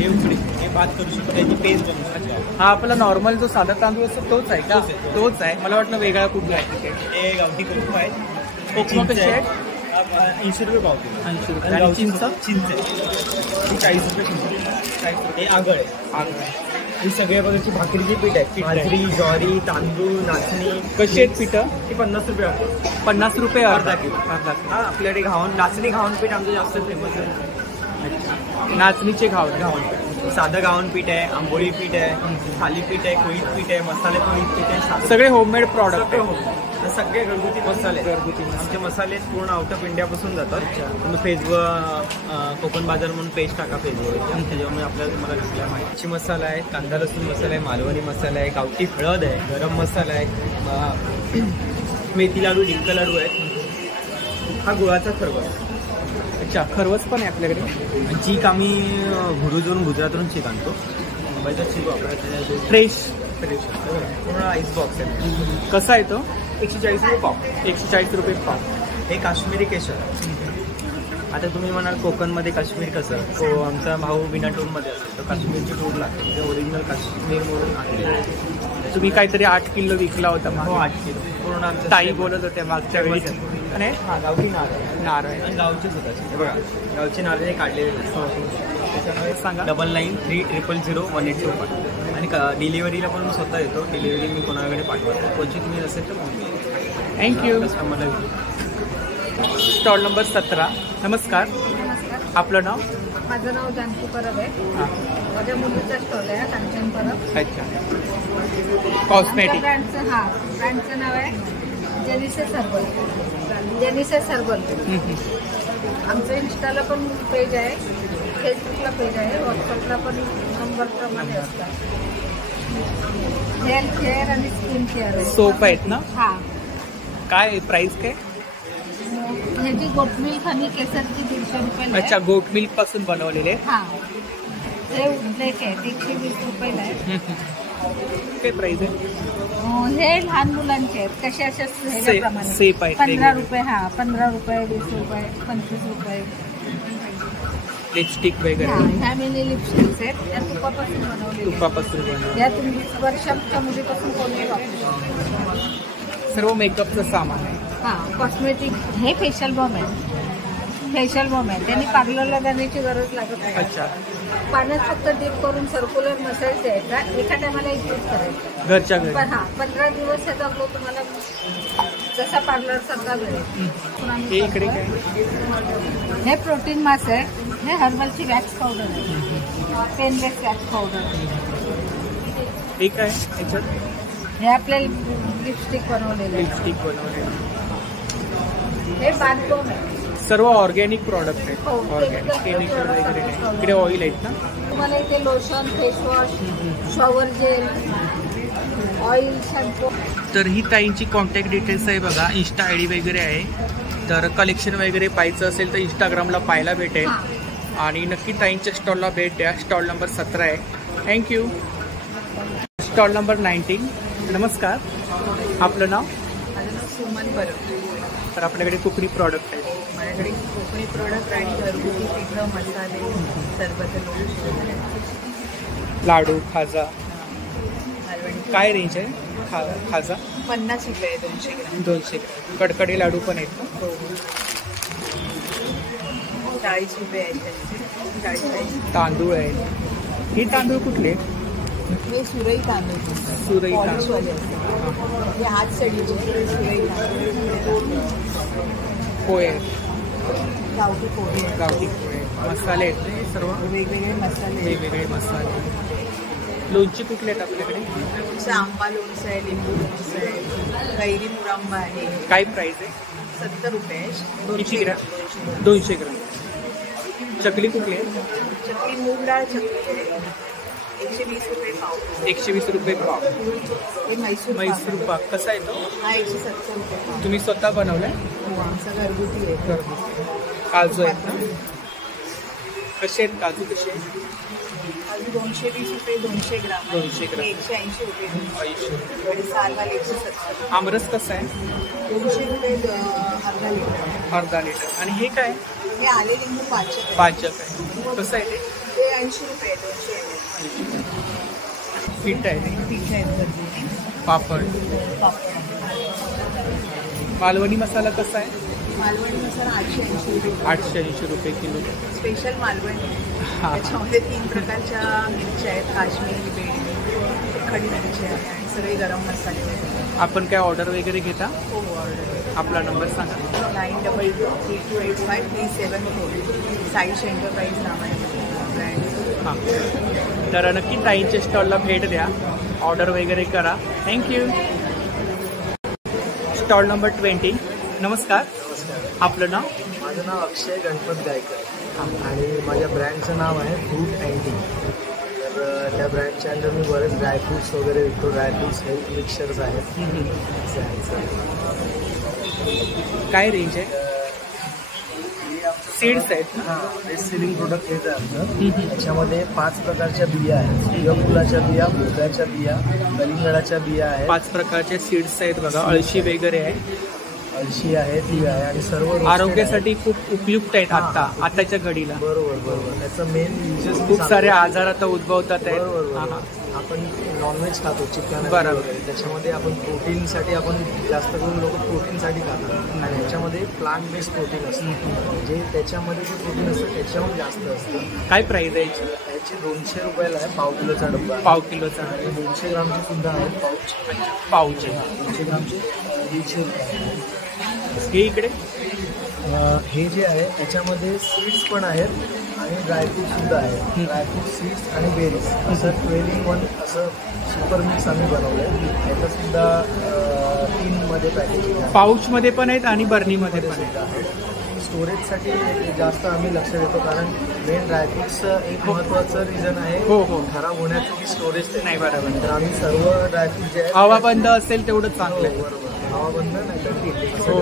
हे उकडे, हे भात करू शकतो, त्याची पेस्ट बनवू शकतो. हा आपला नॉर्मल जो साधा तांदूळ असतो तोच आहे का? तोच आहे. मला वाटलं वेगळा कुठला आहे. हे गावठी कोकम आहे. कोकम कशी आहे? 80 रुपये पाव किलो. 80 रुपये. आणि चिंच? चिंच आहे 40 रुपये चिंच. हे आगळ आहे. ही सगळ्या प्रकारची भाकरीची पीठ आहे. बाजरी, ज्वारी, तांदूळ, नाचणी. कशी आहेत पिठं? ही 50 रुपये आहे. 50 रुपये अर्धा किलो. हा आपल्याकडे घावन, नाचणी घावन पीठ आमचं जास्त फेमस आहे. नाचणीचे घावन पीठ, साधं घावन पीठ आहे, आंबोळी पीठ आहे, थालीपीठ आहे, कोळीत पीठ आहे, मसाले कोळीत पीठ आहे. सगळे होममेड प्रॉडक्ट आहे. सगळे घरगुती मसाले. आमचे मसाले पूर्ण आउट ऑफ इंडियापासून जातात. तुम्ही फेसबुक कोकण बाजार म्हणून पेज टाका फेसबुक, त्याच्यामुळे आपल्याला तुम्हाला घातल्या माहिती. मसाला आहे, कांदा लसूण मसाला आहे, मालवणी मसाला आहे, गावठी हळद आहे, गरम मसाला आहे, मेथी लाडू, डिंक लाडू आहे. हा गुळाचा खरवस. अच्छा, खरवस पण आहे आपल्याकडे. चीक आम्ही भुरुजवरून गुजरातवरून चीक आणतो. मुंबईचा चीक वापरायचा. फ्रेश पूर्ण आईस बॉक्स आहे. कसा आहे तो? 140 रुपये पाव. 140 रुपये पाव. हे काश्मीरी केशर. आता तुम्ही म्हणाल कोकणमध्ये काश्मीर कसं? तो आमचा भाऊ बिना टूरमध्ये असतो. तो काश्मीरची टूर लागते, म्हणजे ओरिजिनल काश्मीरमधून आणले. तुम्ही काहीतरी 8 किलो विकला होता. हो, 8 किलो. पूर्ण आमच्या ताई बोलत होत्या मागच्या वेळी. आणि हा गावठी नारळ. नारळ आणि गावचेच होतात. बघा, गावचे नारळ काढलेले त्याच्यामध्ये सांगा. 99300180. आणि डिलिव्हरीला पण मी स्वतः येतो. डिलिव्हरी मी कोणाकडे पाठवतो. क्वचित मी असेल तर मग थँक्यू. कस्टमरला. Stall number 17. नमस्कार, आपलं नाव? माझं नाव जानकी परब आहे. माझ्या मुलीचा स्टॉल आहे कांचन परब. अच्छा, कॉस्मेटिक ब्रँडचं. हा, ब्रँडचं नाव आहे जेनिसेस हर्बल. जेनिसेस हर्बल. आमचं इंस्टाला पण पेज आहे, फेसबुकला पेज आहे, व्हॉट्सअपला पण नंबरप्रमाणे असतात. हेल्थ केअर आणि स्किन केअर आहे. सोप आहेत ना? हा. काय प्राइस काय? ह्याची गोट मिल्क आणि केसरची 150 रुपये. अच्छा, गोट मिल्क पासून बनवलेले. हा, हे ब्लेक आहे 120 रुपयाला आहे. काय प्राइस आहे? हे लहान मुलांचे आहेत. कशा अशा सेप आहेत. 15 रुपये. हा, 15 रुपये, 20 रुपये, 25 रुपये. लिपस्टिक वगैरे. ह्या मिनी लिपस्टिक्स आहेत. त्या तुपापासून बनवले. या तुम्ही वर्षाच्या मुलीपासून कोणी वापरू शकतो. सर्व मेकअपचं सामान आहे. हा, कॉस्मेटिक. हे फेशियल बॉम आहे. फेशियल बॉम आहे. त्यांनी पार्लरला जाण्याची गरज लागत नाही. अच्छा, पाण्यात फक्त डीप करून सर्क्युलर मसाज द्यायचा. एका टायमाला यूज करायचा घरच्या घरी. हा, 15 दिवस ह्याचा ग्लो तुम्हाला जसा पार्लर सारखा मिळेल. हे इकडे काय? हे प्रोटीन मास्क आहे. हे हर्बलची वॅक्स पावडर आहे. Painless wax powder. हे काय याच्यात? हे आपले लिपस्टिक बनवलेले. लिपस्टिक बनवलेले. हे बाथबॉम आहे. सर्व ऑर्गॅनिक प्रॉडक्ट आहे. हो, ऑर्गॅनिक, केमिकल वगैरे नाही. इकडे ऑइल आहेत ना? तुम्हाला इथे lotion, face wash, shower gel, oil, shampoo. तर ही ताईंची कॉन्टॅक्ट डिटेल्स आहे बघा. इंस्टा आय डी वगैरे आहे. तर कलेक्शन वगैरे पाहायचं असेल तर इंस्टाग्रामला पाहायला भेटेल. आणि नक्की ताईंच्या स्टॉलला भेट द्या. स्टॉल नंबर 17 आहे. थँक्यू. Stall number 19. नमस्कार, आपलं नाव? माझं नाव सुमन परब. तर आपल्याकडे कोकणी प्रॉडक्ट आहेत. माझ्याकडे कोकणी प्रॉडक्ट आणि घरगुती पिठं, मसाले, सरबत, लाडू, खाजा. काय रेंज आहे खाजा? 50 रुपये, 200 ग्राम. 200 ग्राम. कडकडे लाडू पण आहेत ना? 40 रुपये आहेत. 40. तांदूळ आहेत. हे तांदूळ कुठले? हे सुरई तांदूळ. सुरई तांदूळ. हे हात सडीचे सुरई तांदूळ. पोहे आहेत, गावठी पोहे आहेत. गावठी पोहे, मसाले आहेत ना हे सर्व, वेगवेगळे मसाले, वेगवेगळे मसाले. लोणची कुठले आहेत आपल्याकडे? आंबा लोणचं आहे, लिंबू लोणचं आहे, कैरी मुरांबा आहे. काय प्राइस आहे? 70 रुपये. किती ग्राम? 200 ग्राम. चकली कुठली आहे? चकली मूग डाळ चकली आहे, 120 रुपये पाव. 120 रुपये पाव. हे म्हैसूर पाक कसा आहे तो? हा 170 रुपये पाव. तुम्ही स्वतः बनवलाय? हो, आमचा घरगुती आहे. काजू आहेत ना? कसे आहेत काजू? कसे आहेत? काजू 220 रुपये 200 ग्राम. 200 ग्राम. 180 रुपये. 80. आणि सालवाल 170. आमरस कसा आहे? 200 रुपये अर्धा लिटर. अर्धा लिटर. आणि हे काय? हे आले लिंबू पाचक आहे. कसं आहे ते? 80 रुपये 200 ml. पीठ आहे. पीठ आहे घरगुती. पापड. मालवणी मसाला कसा आहे? मालवणी मसाला 880 रुपये. 880 रुपये किलो. स्पेशल मालवणी. त्याच्यामध्ये 3 प्रकारच्या मिरच्या आहेत, काश्मीरी, बेडगी, खडी मिरची आहे आणि सगळे गरम मसाले. आपण काय ऑर्डर वगैरे घेता? हो, ऑर्डर. आपला नंबर सांगा. 92328537 साईश एंटरप्राइज नावाने ब्रँड. हां, तर नक्की ताईंच्या स्टॉलला भेट द्या, ऑर्डर वगैरे करा. थँक्यू. Stall number 20. नमस्कार. आपलं नाव? माझं नाव अक्षय गणपत गायकर आणि माझ्या ब्रँडचं नाव आहे फ्रूट अँड टी. तर त्या ब्रँडच्या अंडर मी बरेच ड्रायफ्रूट्स वगैरे विकतो. ड्रायफ्रूट्स हेल्थ मिक्सचर्स आहेत. काय रेंज आहे? सीड्स आहेत ना? हां, बेस्ट सेलिंग प्रोडक्ट हेच आहे आमचं. त्याच्यामध्ये 5 प्रकारच्या बिया आहेत. सूर्यफुलाच्या बिया, भोपळ्याच्या बिया, कलिंगडाच्या बिया आहेत. 5 प्रकारचे सीड्स आहेत बघा. अळशी वगैरे आहे, अळशी आहे, ती आहे आणि सर्व आरोग्यासाठी खूप उपयुक्त आहेत आताच्या घडीला. बरोबर. त्याचं मेन युजेस खूप सारे आजार आता उद्भवतात आहेत. बरोबर. आपण नॉनव्हेज खातो, चिकन, बरोबर. त्याच्यामध्ये आपण प्रोटीनसाठी आपण जास्त करून लोक प्रोटीनसाठी खातात आणि ह्याच्यामध्ये प्लांट बेस्ड प्रोटीन असतं. जे त्याच्यामध्ये जे प्रोटीन असतं त्याच्याहून जास्त असतं. काय प्राइस आहे याची? याची 200 रुपयाला आहे. पाव किलोचा डब्बा. पाव किलोचा. आणि 200 ग्रामचे सुद्धा आहेत पाऊच. पावचे 200 ग्रामचे 150 रुपये. हे इकडे हे जे आहे त्याच्यामध्ये सीड्स पण आहेत आणि ड्रायफ्रूट सुद्धा आहे. ड्रायफ्रूट, सीड्स आणि बेरीज असं 12-in-1 असं सुपर मिक्स आम्ही बनवलं आहे. याचं सुद्धा 3 मध्ये पॅकेजिंग आहे. पाऊचमध्ये पण आहेत आणि बर्नीमध्ये पण आहेत. स्टोरेजसाठी जास्त आम्ही लक्ष देतो कारण मेन ड्रायफ्रूटचं एक महत्त्वाचं रिझन आहे खराब होण्याचं की स्टोरेज नाही. बरोबर. तर आम्ही सर्व ड्रायफ्रूट जे आहेत हवा बंद असेल तेवढं चांगलं आहे. बरोबर. हवा बंद नाही तर हो.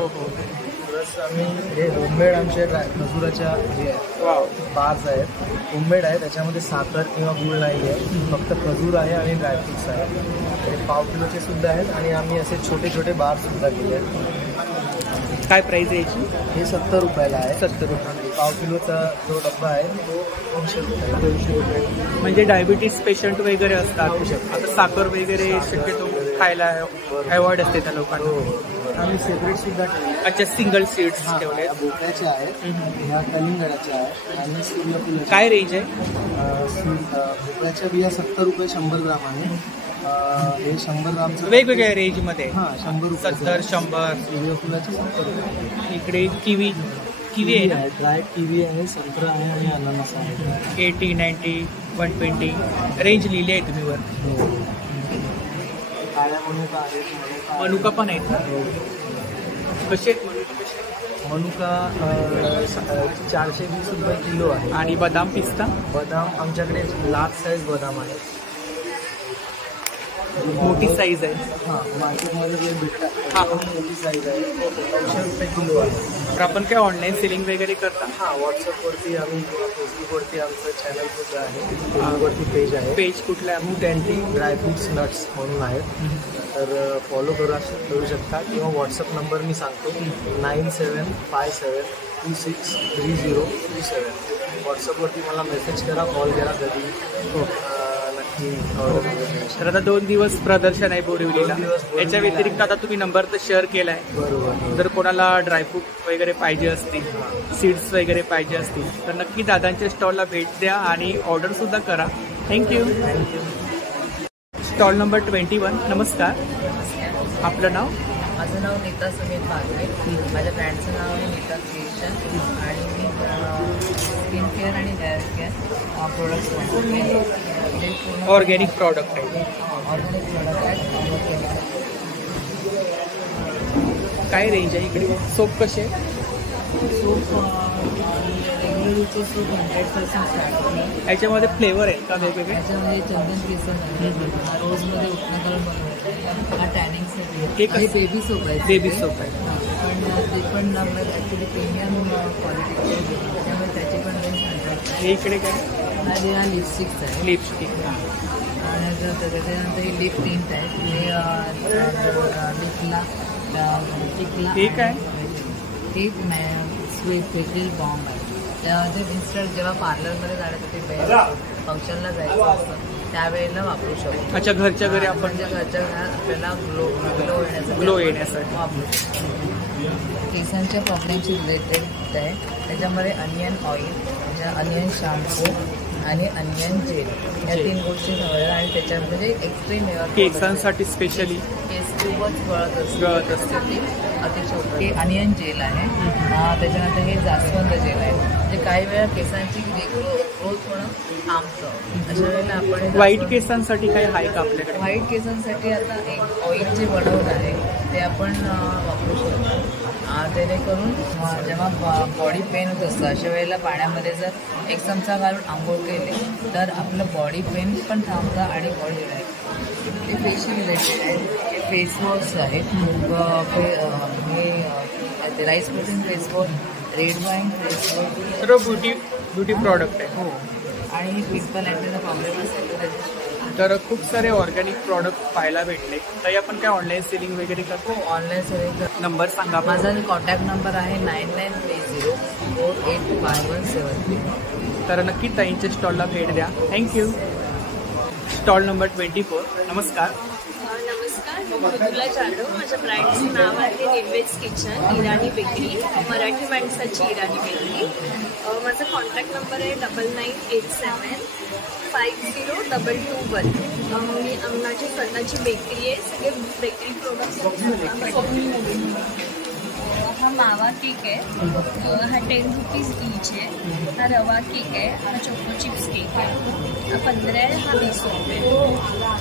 प्लस आम्ही हे होममेड आमचे खजुराच्या हे आहेत बार्स आहेत. होममेड आहे, त्याच्यामध्ये साखर किंवा गूळ नाही आहे, फक्त खजूर आहे आणि ड्रायफ्रूट्स आहेत. हे पाव किलोचे सुद्धा आहेत आणि आम्ही असे छोटे छोटे बार्स सुद्धा केले आहेत. काय प्राइस आहे याची? हे 70 रुपयाला आहे. 70 रुपये. पाव किलोचा जो डब्बा आहे तो 200 रुपयाला. 200 रुपये. म्हणजे डायबिटीस पेशंट वगैरे असतात, आता साखर वगैरे शक्यतो खायला अवॉइड असते त्या लोकांना. आम्ही सेपरेट सुद्धा ठेवले. अच्छा, सिंगल सीड्स ठेवले. भोपळ्याचे आहेत, ह्या कलिंगडाच्या आहेत आणि सूर्यफुलाच्या. काय रेंज आहे? भोपळ्याच्या बिया 70 रुपये 100 ग्राम आहे. हे 100 ग्रामचं वेगवेगळ्या रेंजमध्ये. हां, 100 रुपये. 70, 100. सूर्यफुलाचे 70 रुपये. इकडे किवी आहे ना? ड्राय किवी आहे, संत्रा आहे आणि अननस आहे. 80, 90, 120 रेंज लिहिली आहे तुम्ही वर. काळ्या मनुका आहेत. मनुका पण आहेत ना? कसे आहेत मनुका? 420 रुपये किलो आहे. आणि बदाम, पिस्ता? बदाम आमच्याकडे लार्ज साईज बदाम आहे. मोठी साईज आहे. हां, मार्केटमध्ये जे भेटतात मोठी साईज आहे. 200 रुपये किलो आहे. तर आपण काय ऑनलाईन सेलिंग वगैरे करता? हां, व्हॉट्सअपवरती आम्ही किंवा फेसबुकवरती आमचं चॅनल सुद्धा आहे. फेसबुकवरती पेज आहे. पेज कुठलं आहे? Fruit and T dry fruits nuts म्हणून आहेत. तर फॉलो करू शकता किंवा व्हॉट्सअप नंबर मी सांगतो 9757263027. व्हॉट्सअपवरती मला मेसेज करा, कॉल करा कधी. नक्की तर आता 2 दिवस प्रदर्शन आहे बोरिवलीला. याच्या व्यतिरिक्त आता तुम्ही नंबर तर शेअर केला आहे. बरोबर. जर कोणाला ड्रायफ्रूट वगैरे पाहिजे असतील, सीड्स वगैरे पाहिजे असतील तर नक्की दादांच्या स्टॉलला भेट द्या आणि ऑर्डर सुद्धा करा. थँक्यू. Stall number 21. नमस्कार. आपलं नाव? माझं नाव नीता सुमित बागवे, माझ्या ब्रँडचं नाव आहे नीता क्रिएशन आणि मी स्किन केअर आणि hair care products organic product आहे. ऑर्गॅनिक प्रोडक्ट आहेत. काय रेंज आहे इकडे? सोप कसे? सूप रेग्युलरचे सूप 100% स्टार्ट होते. याच्यामध्ये फ्लेवर आहेत का वेगवेगळे? याच्यामध्ये चंदन केसर आहे, रोजमध्ये उष्णकरण बनवलं, हा टॅनिंगसाठी हे बेबी सोप आहे. बेबी सोप आहे. पण ते पण आपलं ॲक्च्युली प्रीमियम क्वालिटीचे त्यामुळे त्याचे पण रेंज. हे इकडे काय? हा लिपस्टिक्स आहे. लिपस्टिक. आणि त्याच्यानंतर हे लिप टिंट आहे. लिपला हे काय? हे फेशियल बॉम्ब आहे. त्यामध्ये इन्स्टंट जेव्हा पार्लरमध्ये जाण्यासाठी फंक्शनला जायचं असतं त्यावेळेला वापरू शकतो. अच्छा, घरच्या घरी आपण घरच्या घरात आपल्याला ग्लो येण्यासाठी वापरू शकतो. केसांच्या प्रॉब्लेमशी रिलेटेड आहे. त्याच्यामध्ये अनियन ऑइल, अनियन शॅम्पू आणि अनियन जेल या 3 गोष्टी हव्या आणि त्याच्यामध्ये एक्स्ट्रीम हेअर केसांसाठी स्पेशली केस खूपच गळत असते अतिशय. हे अनियन जेल आहे. त्याच्यानंतर हे जास्वंद जेल आहे. म्हणजे काही वेळा केसांची ग्रोथ होणं थांबतं. अशा वेळेला आपण व्हाईट केसांसाठी काय आहे का आपल्याकडे? व्हाईट केसांसाठी आता एक ऑइल जे बनवलं आहे ते आपण वापरू शकतो. जेणेकरून जेव्हा बॉडी पेन होत असतं अशा वेळेला पाण्यामध्ये जर 1 चमचा घालून आंघोळ केले तर आपलं बॉडी पेन पण थांबतं आणि बॉडी राहील. ते फेशियल रिलेटेड आहे. हे फेस वॉश आहेत. हे rice protein face wash, red wine face wash, सर्व ब्युटी प्रॉडक्ट आहे. हो. आणि पिंपल ॲक्नेचा प्रॉब्लेम असेल तर खूप सारे ऑर्गॅनिक प्रॉडक्ट पाहायला भेटले. तर आपण काय ऑनलाईन सेलिंग वगैरे करतो? Online selling. नंबर सांगा. माझा कॉन्टॅक्ट नंबर आहे 9930485173. तर नक्की ताईंच्या स्टॉलला भेट द्या. थँक्यू. Stall number 24. नमस्कार. नमस्कार, मी मृदुला जाधव. माझ्या ब्रँडचं नाव आहे निर्वेज किचन इराणी बेकरी, मराठी माणसाची इराणी बेकरी. माझा कॉन्टॅक्ट नंबर आहे 9987502221. माझी स्वतःची बेकरी आहे. सगळे बेकरी प्रोडक्ट्स. हा मावा केक आहे. हा 10 रुपीज ईच आहे. हा रवा केक आहे. हा चोको चिप्स केक आहे. हा 15 आहे. हा 20 रुपये.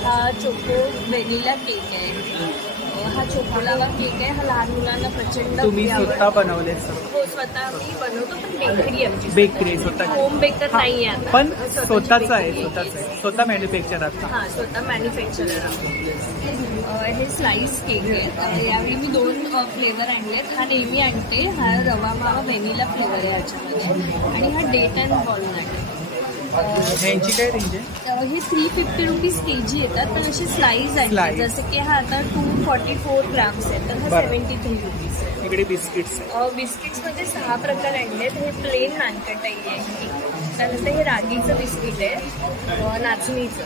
हा चोको व्हॅनिला केक आहे. हा चोको लावा केक आहे. हा लहान मुलांना प्रचंड तुम्ही स्वतः बनवले सर? हो, स्वतः मी बनवतो. पण बेकरी आमची बेकरी स्वतः. होम बेकर नाही आहे आता, पण स्वतःच आहे. स्वतः मॅन्युफॅक्चर आहे. हां, स्वतः मॅन्युफॅक्चरर आहे. हे स्लाइस केक आहे. यावेळी मी 2 फ्लेवर आणलेत. हा नेहमी आणते. हा रवा मावा व्हॅनिला फ्लेवर आहे ह्याच्यामध्ये आणि हा डेट अँड वॉलनट आहे. ह्यांची काय रेंज आहे? हे 350 रुपीज kg येतात, पण असे स्लाइस आहेत. जसं की हा आता 244 ग्राम्स आहे, तर हा 73 रुपीज आहे. इकडे बिस्किट्स आहे. बिस्किट्समध्ये 6 प्रकार आणलेत. हे प्लेन नानकटाई आहे. त्यानंतर हे रागीचं बिस्किट आहे, नाचणीचं.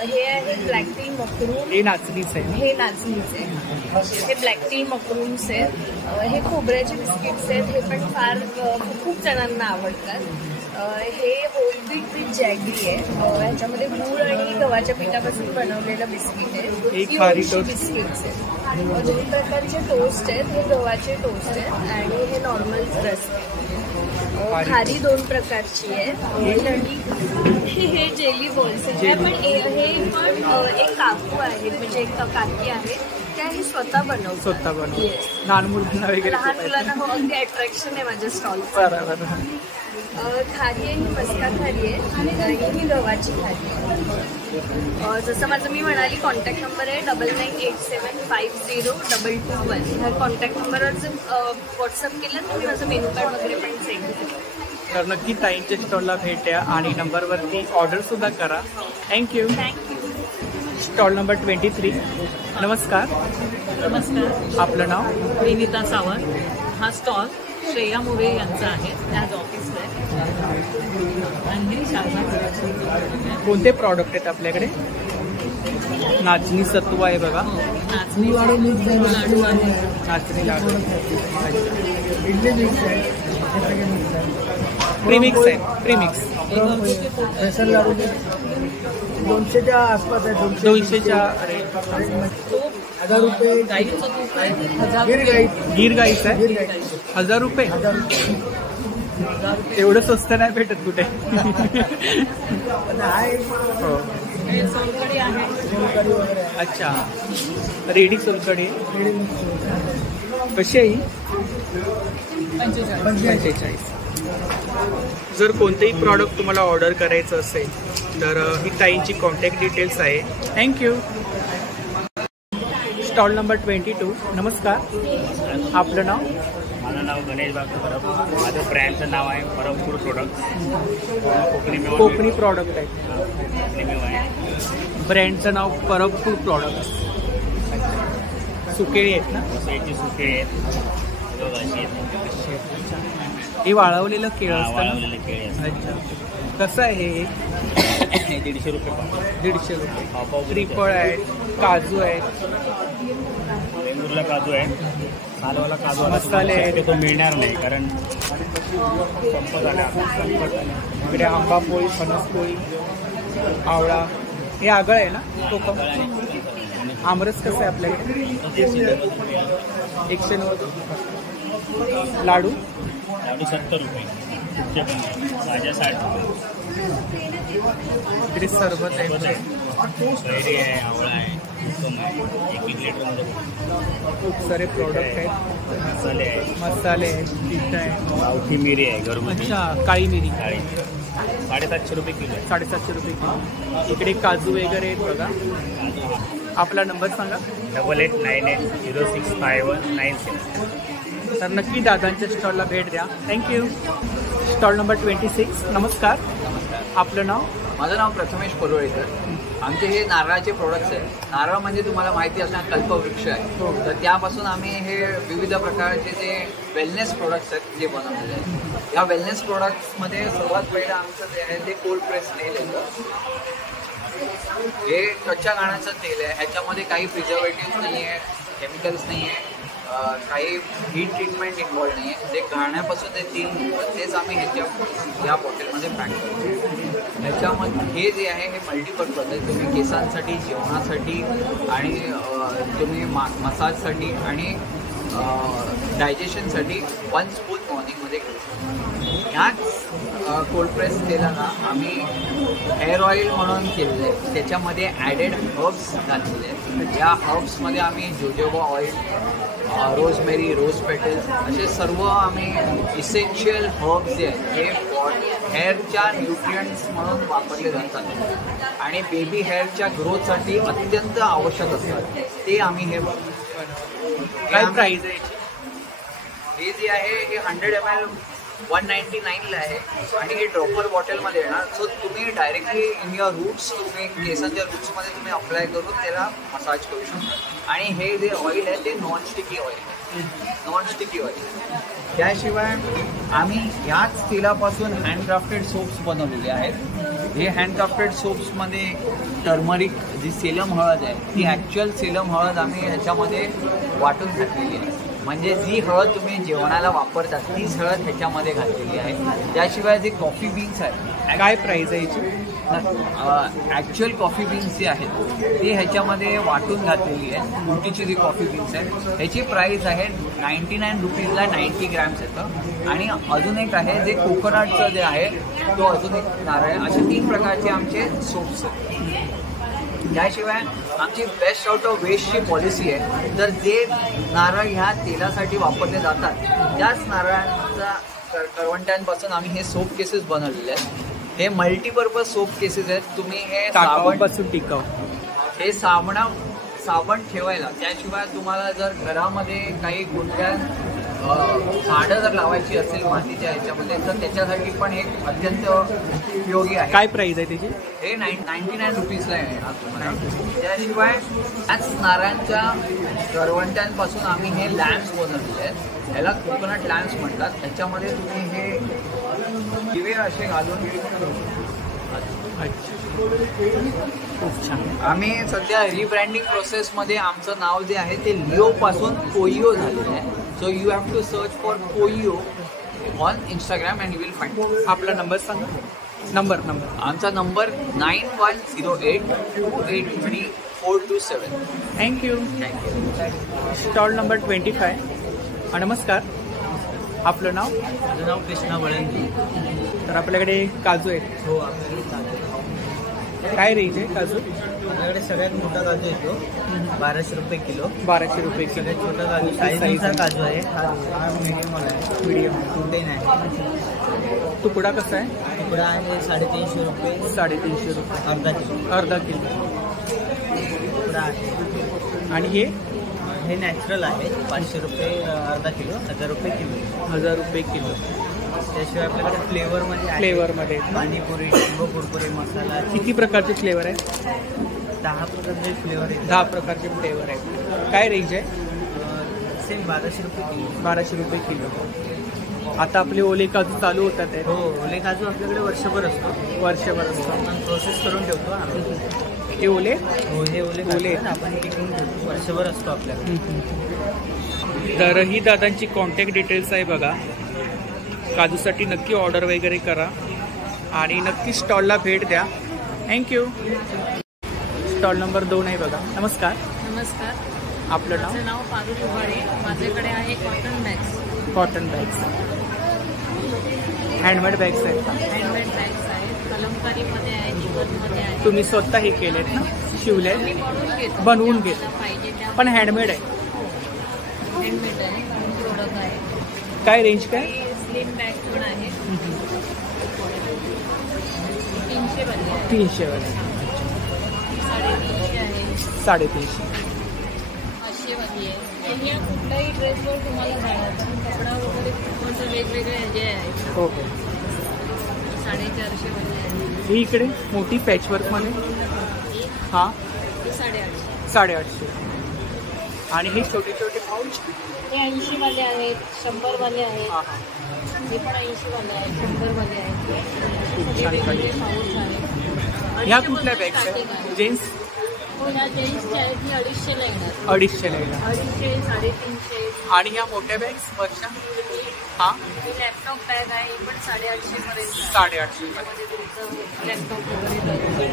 हे आहे ब्लॅक टी मशरूम. हे नाचणीच आहे. हे नाचणीच आहे. हे ब्लॅक टी मशरूम्स आहेत. हे खोबऱ्याचे बिस्किट्स आहेत. हे पण फार खूप जणांना आवडतात. हे होल व्हीट विथ जॅगरी आहे. ह्याच्यामध्ये गूळ आणि गव्हाच्या पिठापासून बनवलेलं बिस्किट आहे. पिओशी बिस्किट्स आहेत. 2 प्रकारचे टोस्ट आहेत. हे गव्हाचे टोस्ट आहेत आणि हे नॉर्मल रस्क आहे. खारी 2 प्रकारची आहे. हे जेली बॉल्स आहे. पण हे पण एक काकू आहेत, म्हणजे एक काकी आहे, त्या हे स्वतः बनवतात. लहान मुलांना वगैरे? लहान मुलांना हो, अगदी अट्रॅक्शन आहे माझ्या स्टॉल. खारी आहे, ही मस्का खारी आहे आणि ही गव्हाची खारी आहे. जसं माझं मी म्हणाली कॉन्टॅक्ट नंबर आहे 9987502221. ह्या कॉन्टॅक्ट नंबरवर जर व्हॉट्सअप केलं तर मी माझं मेनू कार्ड वगैरे पण सेंड करेन. तर नक्की ताईंच्या स्टॉलला भेट द्या आणि नंबरवरती ऑर्डर सुद्धा करा. थँक्यू. Stall number 23. नमस्कार. नमस्कार. आपलं नाव? विनिता सावंत. हा स्टॉल श्रेया मोरे यांचा आहे. त्याच ऑफिसला आहे. आणि हे शाळा. कोणते प्रॉडक्ट आहेत आपल्याकडे? नाचणी सत्व आहे बघा. नाचणी लाडू आहे. नाचणी लाडू. इडली मिक्स आहे. प्रीमिक्स आहे, प्रीमिक्स. बेसन लाडू 200च्या आसपास आहे. 200च्या 1000 रुपये. गीर गाईच आहे 1000 रुपये. एवढं स्वस्त नाही भेटत कुठे. अच्छा, रेडी सोलकडी कशी आहे? 45. जर कोणतेही प्रॉडक्ट तुम्हाला ऑर्डर करायचं असेल तर ही ताईंची कॉन्टॅक्ट डिटेल्स आहे. थँक्यू. Stall number 22. नमस्कार, आपलं नाव? माझं नाव गणेश बागू परब. माझं ब्रँडचं नाव आहे Parab food product. Konkani product आहे. कोकणी मेवा आहे. ब्रँडचं नाव परब फूड प्रोडक्ट. सुकेळी आहेत ना? याची सुकेळी आहेत. हे वाळवलेलं केळं असतं. वाळवलेलं केळी असतं. अच्छा, कसं आहे हे? 150 रुपये. 150 रुपये. श्रीफळ आहेत, काजू आहेत, वेंगुर्ला काजू आहे, सालवाला काजू. मसाले आहेत. तो मिळणार नाही कारण संपत आला. इकडे आंबा पोळी, फणस पोळी, आवळा. हे आगळ आहे ना? कोकम. आमरस कसं आहे आपल्याकडे? 190. लाडू 70 रुपये. भाज्या 60 रुपये. इकडे सरबत आहे, कैरी आहे, आवळा आहे, कोकम आहे. 1 लिटरमध्ये खूप सारे प्रॉडक्ट आहेत. मसाले आहेत, मसाले आहेत, पीठ आहे, गावठी मिरी आहे घरगुती. अच्छा, काळी मिरी 750 रुपये किलो आहे. 750 रुपये किलो. इकडे काजू वगैरे आहेत बघा. आपला नंबर सांगा. 8898065196. तर नक्की दादांच्या स्टॉलला भेट द्या. थँक्यू. Stall number 26. नमस्कार, आपलं नाव? माझं नाव प्रथमेश परोळेकर. आमचे हे नारळाचे प्रोडक्ट्स आहेत. नारळ म्हणजे तुम्हाला माहिती असणार कल्पवृक्ष आहे. तर त्यापासून आम्ही हे विविध प्रकारचे जे वेलनेस प्रोडक्ट्स आहेत जे बनवलेले आहेत. या वेलनेस प्रोडक्ट्समध्ये सर्वात पहिलं आमचं जे आहे ते कोल्ड प्रेस तेल येतं. हे कच्च्या घाण्याचं तेल आहे. ह्याच्यामध्ये काही प्रिझर्वेटिव्ह नाही आहे, केमिकल्स नाही आहे, काही हीट ट्रीटमेंट इन्व्हॉल्व नाही आहे. जे घाण्यापासून ते तेल तेच आम्ही या बॉटलमध्ये पॅक करतो. ह्याच्यामध्ये हे जे आहे हे मल्टीपर्पज आहे. तुम्ही केसांसाठी, जेवणासाठी आणि तुम्ही मसाजसाठी आणि डायजेशनसाठी 1 स्पून मॉर्निंगमध्ये घेऊ शकतो. ह्याच कोल्ड प्रेस तेलाला आम्ही हेअर ऑइल म्हणून केलेलं आहे. त्याच्यामध्ये ॲडेड हर्ब्स घातलेले आहेत. या हर्ब्समध्ये आम्ही jojoba oil, rosemary, rose petals असे सर्व आम्ही इसेन्शियल हर्ब्स जे आहेत हे हेअरच्या न्यूट्रियंट्स म्हणून वापरले जातात आणि बेबी हेअरच्या ग्रोथसाठी अत्यंत आवश्यक असतात. ते आम्ही हे बनवतो. काय प्राईस आहे? हे जे आहे हे 100 ml 199ला आहे आणि हे ड्रॉपर बॉटलमध्ये येणार. सो तुम्ही डायरेक्टली इन युअर रूट्स, तुम्ही केसांच्या रूट्समध्ये तुम्ही अप्लाय करून त्याला मसाज करू शकता. आणि हे जे ऑइल आहे ते नॉन स्टिकी ऑइल आहे. त्याशिवाय आम्ही ह्याच तेलापासून हँडक्राफ्टेड सोप्स बनवलेले आहेत. हे हँडक्राफ्टेड सोप्समध्ये टर्मरिक जी सेलम हळद आहे ती ॲक्च्युअल सेलम हळद आम्ही ह्याच्यामध्ये वाटून घातलेली आहे. म्हणजे जी हळद तुम्ही जेवणाला वापरता तीच हळद ह्याच्यामध्ये घातलेली आहे. त्याशिवाय जे कॉफी बीन्स आहेत, काय प्राईस आहे याची? ॲक्च्युअल कॉफी बीन्स जे आहेत ते ह्याच्यामध्ये वाटून घातलेली आहे. गुटीची जी कॉफी बीन्स आहेत ह्याची प्राईस आहे 99 रुपीजला 90 ग्रॅम्स येतं. आणि अजून एक आहे जे कोकोनटचं जे आहे तो अजून एक नारळ आहे. असे 3 प्रकारचे आमचे सोप्स आहेत. त्याशिवाय आमची बेस्ट आउट ऑफ वेस्टची पॉलिसी आहे. तर जे नारळ ह्या तेलासाठी वापरले जातात त्याच नारळांचा करवंट्यांपासून आम्ही हे सोप केसेस बनवलेले आहेत. हे मल्टीपर्पज सोप केसेस आहेत. तुम्ही हे टाकाऊपासून टिकाऊ, हे साबण ठेवायला. त्याशिवाय तुम्हाला जर घरामध्ये काही कुठल्या झाडं जर लावायची असेल मातीच्या ह्याच्यामध्ये तर त्याच्यासाठी पण हे अत्यंत उपयोगी आहे. काय प्राईस आहे त्याची? हे 99 रुपीजला येणार तुम्हाला. त्याशिवाय त्याच नारळांच्या करवंट्यांपासून आम्ही हे लॅम्प्स बनवलेले आहेत. ह्याला कोकोनट लॅम्प्स म्हणतात. ह्याच्यामध्ये तुम्ही हे दिवे असे घालून खूप छान. आम्ही सध्या रिब्रँडिंग प्रोसेसमध्ये आमचं नाव जे आहे ते लिओ पासून कोइयो झालेलं आहे. So you have to search for Koiyo on Instagram and you will find. आपला नंबर सांगा. नंबर आमचा नंबर 9108283427. थँक्यू. Stall number 25. नमस्कार, आपलं नाव? माझं नाव कृष्णा वळंगी. तर आपल्याकडे काजू आहेत. हो, काय रेंज आहे काजू? आपल्याकडे सगळ्यात मोठा काजू येतो 1200 रुपये किलो. 1200 रुपये किलो. सगळ्यात छोटा काजू साईजचा काजू आहे. हा मीडियम आहे. मीडियम प्रोटीन आहे. तुकडा कसा आहे? तुकडा आहे 350 रुपये. 350 रुपये अर्धा किलो. अर्धा किलो तुकडा आहे. आणि हे नॅचरल आहे 500 रुपये अर्धा किलो. 1000 रुपये किलो. 1000 रुपये किलो. त्याशिवाय आपल्याकडे फ्लेवरमध्ये पाणीपुरी, लिंबू कुरकुरे, मसाला. किती प्रकारचे फ्लेवर आहे? 10 प्रकारचे फ्लेवर आहेत. 10 प्रकारचे फ्लेवर आहेत. काय रेंज आहे? सेम 1200 रुपये किलो. 1200 रुपये किलो. आता आपले ओले काजू चालू होतात आहे. हो, ओले काजू आपल्याकडे वर्षभर असतो. आपण प्रोसेस करून ठेवतो आम्ही. हे ओले? हो, हे ओले आपण टिकवून ठेवतो. वर्षभर असतो आपल्याकडे. तर ही दादांची कॉन्टॅक्ट डिटेल्स आहे बघा. काजूसाठी नक्की ऑर्डर वगैरे करा आणि नक्की स्टॉलला भेट द्या. थँक्यू. स्टॉल नंबर 2 आहे बघा. नमस्कार. नमस्कार, आपलं नाव? माझं नाव पारुल उभारे. माझ्याकडे आहे कॉटन बॅग्स. हँडमेड बॅग्स आहेत का? हँडमेड बॅग्स आहेत. कलमकारीमध्ये आहे, चिकनमध्ये आहे. तुम्ही स्वतः हे केलेत ना? शिवले? बनवून घेतो. पाहिजे त्या पण हँडमेड आहे. हँडमेड आहे. प्रोडक्ट आहे. काय रेंज काय? स्लिम बॅग पण आहे. 300 वाली आहे. 300 वाली. 350 आहे. 350. 500 वाली आहे. आणि कुठल्याही ड्रेसवर तुम्हाला घालायचं कपडा वगैरे खूप वेगवेगळे जे आहे. हो. 450 वाली आहे. ही इकडे मोठी पॅचवर्कमध्ये. हां, 850. 850. आणि हे छोटे छोटे पाऊच? हे 80 वाले आहेत, 100 वाले आहेत. हे पण 80 वाले आहेत, 100 वाले आहेत. वेगवेगळे पाऊच आहेत. ह्या कुठल्या बॅग्स आहेत? जेंट्स? हो, ह्या जेंट्सच्या आहेत. ही 250ला येणार. 250ला येणार. 250, 350. आणि ह्या मोठ्या बॅग्स वरच्या? हां, ही लॅपटॉप बॅग आहे. ही पण 850 पर्यंत. 850. लॅपटॉप वगैरे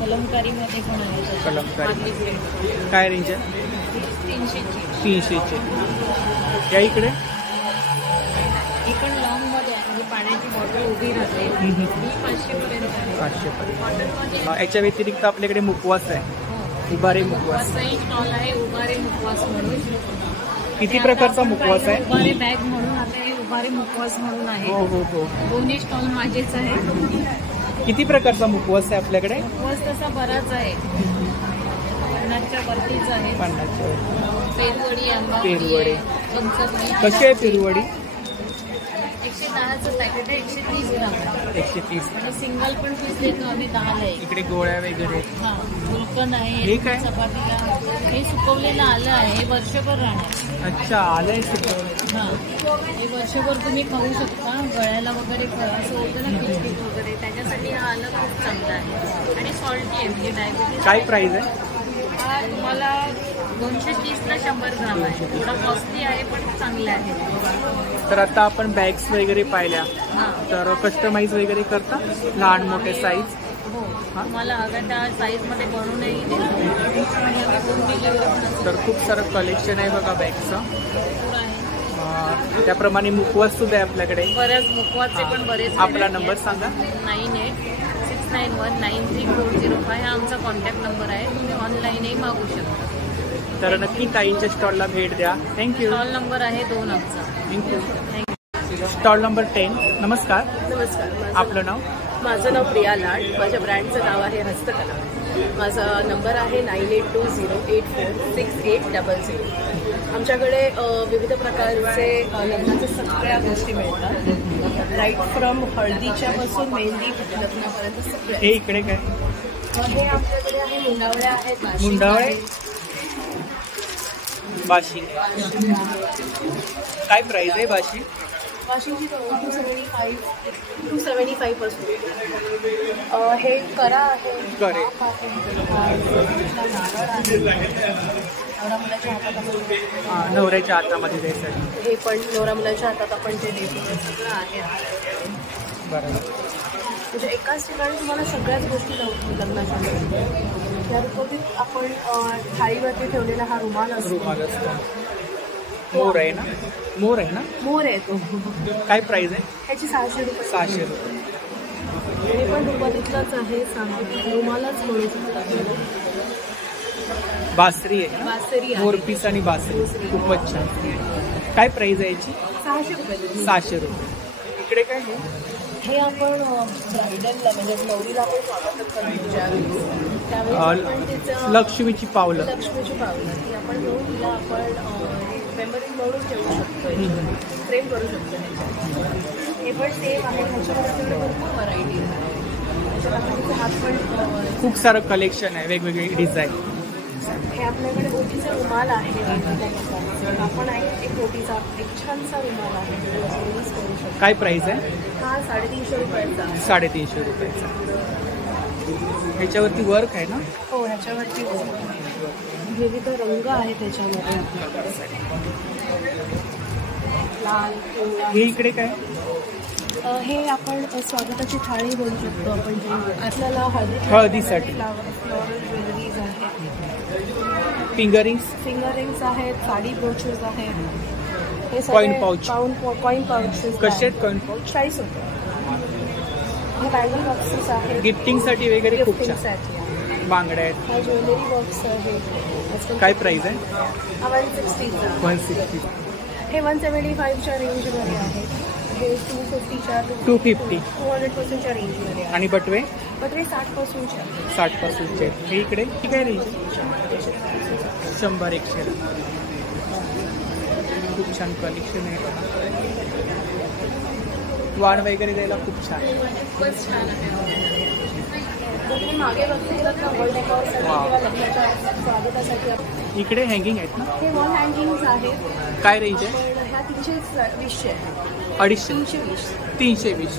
कलमकारीमध्ये पण आहे. कलमकारी काय रेंज आहे? 300ची. या इकडे ही पण लॉंगमध्ये आहे. म्हणजे पाण्याची बॉटल उभी राहते. ही 500 पर्यंत आहे. 500 पर्यंत. याच्या व्यतिरिक्त आपल्याकडे मुखवास आहे. उभारे मुखवास. स्टॉल आहे उभारे मुखवास म्हणून. किती प्रकारचा मुखवास आहे? उभारे बॅग म्हणून आता हे उभारे मुखवास म्हणून आहे. हो. दोन्ही स्टॉल माझेच आहे. किती प्रकारचा मुखवास आहे आपल्याकडे? मुखवास तसा बराच आहे. 50च्या वरतीच आहे. 50च्या. पेरुवडी, आंबा पेरुवडी चमचमणी. कशी आहे पेरुवडी? 110चं पॅकेट आहे. 130 ग्राम. 130. आणि सिंगल पण पीस देतो आम्ही 10ला आहे. इकडे गोळ्या वगैरे. हां, गुलकंद आहे. हे काय? चपातीला हे सुकवलेलं आलं आहे. हे वर्षभर राहणार. अच्छा, आलं आहे सुकवलं. हां, हे वर्षभर तुम्ही खाऊ शकता. गळ्याला वगैरे असं होतं ना, किचकिच वगैरे, त्याच्यासाठी हा आलं खूप चांगला आहे. आणि सॉल्टी आहे. म्हणजे डायबिटीज. काय प्राइस आहे? हा तुम्हाला 230ला 100 ग्राम आहे. थोडा कॉस्टली आहे पण चांगले आहे. तर आता आपण बॅग्स वगैरे पाहिल्या, तर कस्टमाइज वगैरे करता? लहान मोठे साईज? हो, तुम्हाला हव्या त्या साईजमध्ये बनवूनही देतो. आणि आता होम डिलिव्हरी पण असते. तर खूप सारं कलेक्शन आहे बघा बॅगचं. त्याप्रमाणे मुखवास सुद्धा आहे आपल्याकडे. बऱ्याच मुखवासचे पण बरेच. आपला नंबर सांगा. 9869193405 हा आमचा कॉन्टॅक्ट नंबर आहे. तुम्ही ऑनलाईनही मागू शकता. तर नक्की ताईंच्या स्टॉलला भेट द्या. थँक्यू. स्टॉल नंबर आहे 2 आमचा. थँक्यू. Stall number 10. नमस्कार. नमस्कार. आपलं नाव? माझं नाव प्रिया लाड. माझ्या ब्रँडचं नाव आहे हस्तकला. माझा नंबर आहे 9820846800. आमच्याकडे विविध प्रकारचे लग्नाच्या सगळ्या गोष्टी मिळतात. राईट फ्रॉम हळदीच्या पासून मेहंदी लग्नापर्यंत सगळे. हे इकडे काय? हे आपल्याकडे आहे मुंडावळ्या आहेत. मुंडावळे बाशी. काय प्राइस आहे बाशी? बाशीची 275 पासून. हे करा आहे. करे. नवरा मुलाच्या हातात आपण नवऱ्याच्या हातामध्ये द्यायसाठी. हे पण नवरा मुलाच्या हातात आपण जे देतो ते सगळं आहे. बरोबर. म्हणजे एकाच ठिकाणी तुम्हाला सगळ्याच गोष्टी लग्नाच्या मिळतात. त्या रुपयात आपण थाळीवरती ठेवलेला हा रुमाल असतो. मोर आहे ना? मोर आहे ना? मोर आहे तो. काय प्राइस आहे? ह्याची 600 रुपये. 600 रुपये. हे पण रुपालीतलाच आहे. रुमालाच म्हणू शकतात. बासरी आहे. बासरी आहे. मोरपीस आणि बासरी खूपच छान. काय प्राइस आहे याची? 600 रुपये. 600 रुपये. इकडे काय आहे? हे आपण ब्रायडलला म्हणजे नवरीला आपण स्वागत करतो ज्यावेळी त्यावेळी आपण तिचं लक्ष्मीची पावलं ती आपण घेऊन तिला आपण मेमरी म्हणून ठेवू शकतो. फ्रेम करू शकतो. हे पण सेम आहे. ह्याच्यामध्ये भरपूर व्हरायटी आहे. हात पण खूप सारं कलेक्शन आहे. वेगवेगळे डिझाईन. हे आपल्याकडे ओटीचा रुमाल आहे. आपण एक ओटीचा एक छानसा रुमाल आहे. काय प्राइस आहे? हा 350 रुपयाचा. 350 रुपयाचा. ह्याच्यावरती वर्क आहे ना? हो, ह्याच्यावरती विविध रंग आहे त्याच्यामध्ये. लाल, हे इकडे काय? हे आपण स्वागताची थाळी बोलू शकतो. आपण जे आपल्याला हळदीसाठी फ्लॉरल ज्वेलरीज आहेत. फिंगरिंग्स आहेत. साडी ब्रोचेस आहेत. हे कॉइन पाउच. कॉइन पाउचेस कसे आहेत कॉइन पाउच? 40 रुपये. हे बँगल बॉक्सेस आहेत. गिफ्टिंगसाठी वगैरे खूप छान. बांगड्या आहेत. हा ज्वेलरी बॉक्स आहे. काय प्राइस आहे? 160. 160. हे 175च्या रेंजमध्ये आहे. हे 250च्या 200% रेंजमध्ये आहे. आणि बटवे? बटवे 60%च्या. 60%चे आहेत. हे इकडे काय रेंज? 100-100. खूप छान कलेक्शन आहे बघा. वाण वगैरे द्यायला खूप छान. खूपच छान आहे. मागे बघितलं तर वॉल डेकोरसाठी किंवा लग्नाच्या स्वागतासाठी इकडे हँगिंग आहेत ना? हे वॉल हँगिंग्स आहेत. काय रेंज आहे? ह्या 320 आहे. 250. 320.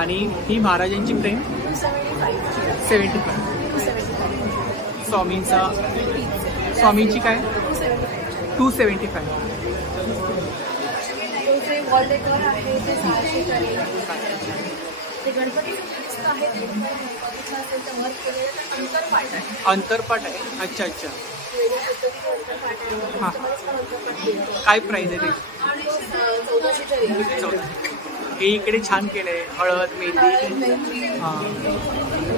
आणि ही महाराजांची फ्रेम 75. स्वामींची काय? 275. जे वॉल डेकोर आहे ते 600च्या रेंज. ते गणपतीचं आहे. अंतरपाट आहे. अच्छा अच्छा. हां. काय प्राइस आहे ते? हे इकडे छान केलं आहे. हळद, मेहंदी. हां.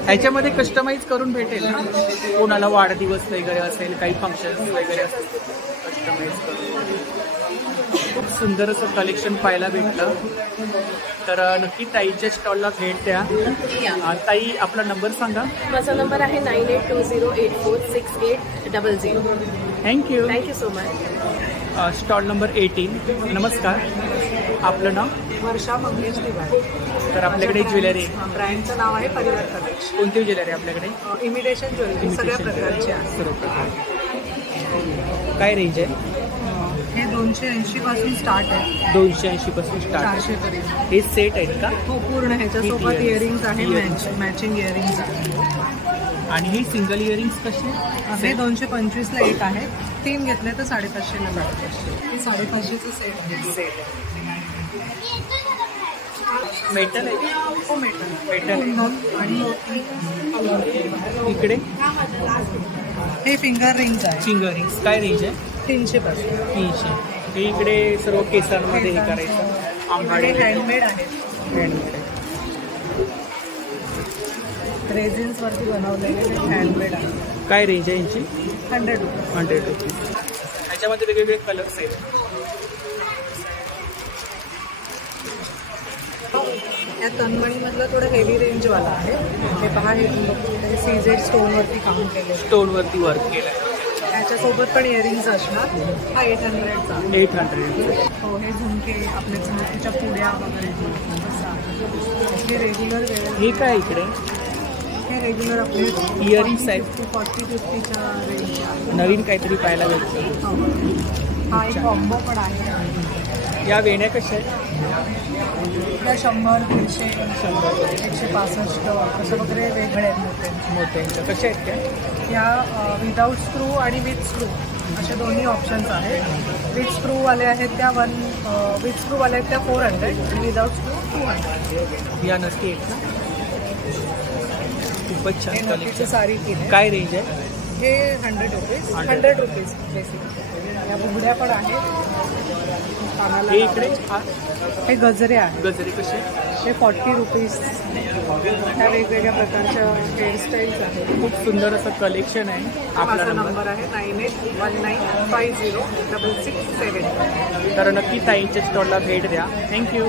ह्याच्यामध्ये कस्टमाइज करून भेटेल ना? कोणाला वाढदिवस वगैरे असेल, काही फंक्शन्स वगैरे असेल, कस्टमाइज करून. खूप सुंदर असं कलेक्शन पाहायला भेटलं. तर नक्की ताईच्या स्टॉलला भेट द्या. ताई आपला नंबर सांगा. माझा नंबर आहे 9820846800. Thank you. Thank you so much. Stall number 18. नमस्कार. आपलं नाव? वर्षा मंगेश दिवाळी. तर आपल्याकडे ज्वेलरी ब्रँडचं नाव आहे परिवार कलेक्शन. कोणती ज्वेलरी आपल्याकडे? इमिटेशन ज्वेलरी सगळ्या प्रकारची आहे. सर्व प्रकार. काय रेंज आहे? हे 280 पासून स्टार्ट आहे. 280 पासून स्टार्ट. 400 पर्यंत. हे सेट आहेत का? हो, पूर्ण ह्याच्यासोबत इयरिंग्स आहे. मॅचिंग इयरिंग्स आहे. आणि ही सिंगल इयरिंग्स कशी? हे 225ला एक आहे. 3 घेतले तर 550ला 550. हे 550चं सेट आहे. सेट मेटल आहे? हो, मेटल आणि इकडे हे फिंगर रिंग्स आहे. फिंगर रिंग्स काय रेंज आहे? 300 पासून. 300. हे इकडे सर्व केसांमध्ये हे करायचं. आंबाडे हँडमेड आहेत. हँडमेड आहे. रेझिन्स वरती बनवलेले हँडमेड आहे. काय रेंज आहे यांची? 100 रुपये. 100 रुपीज. ह्याच्यामध्ये वेगवेगळे कलर्स आहेत. या तन्मणीमधलं थोडं हेवी रेंजवाला आहे. हे पहा, हे सीझेड स्टोनवरती काम केलं. स्टोनवरती वर्क केलं आहे. त्याच्यासोबत पण इयरिंग्स असणार. हा 800चा. 800. हो, हे झुमके आपल्या झुमकीच्या पुड्या वगैरे हे रेग्युलर. हे काय इकडे? हे रेग्युलर आपले इयरिंग्स आहेत. 40-50च्या रेंज. नवीन काहीतरी पाहायला भेटतं. हा एक कॉम्बो पण आहे. या वेण्या कशा आहेत? या 100, 150, 165 असं वगैरे वेगळे आहेत मोठ्यांच्या. कशा आहेत त्या? या विदाऊट स्क्रू आणि विथ स्क्रू असे दोन्ही ऑप्शन्स आहेत. विथ स्क्रूवाले आहेत त्या विथ स्क्रूवाले आहेत त्या 400 आणि विदाउट स्क्रू 200. या नक्की एक ना, खूपच छान नक्कीची सारी केली. काय रेंज आहे? हे 100 रुपीज बेसिक. या बुगड्या पण आहेत. हे इकडे हे गजरे आहेत. गजरे कसे? हे 40 रुपीज. ह्या वेगवेगळ्या प्रकारच्या हेअरस्टाईल्स आहेत. खूप सुंदर असं कलेक्शन आहे. आपला नंबर आहे 9819506667. तर नक्की ताईंच्या स्टॉलला भेट द्या. थँक्यू.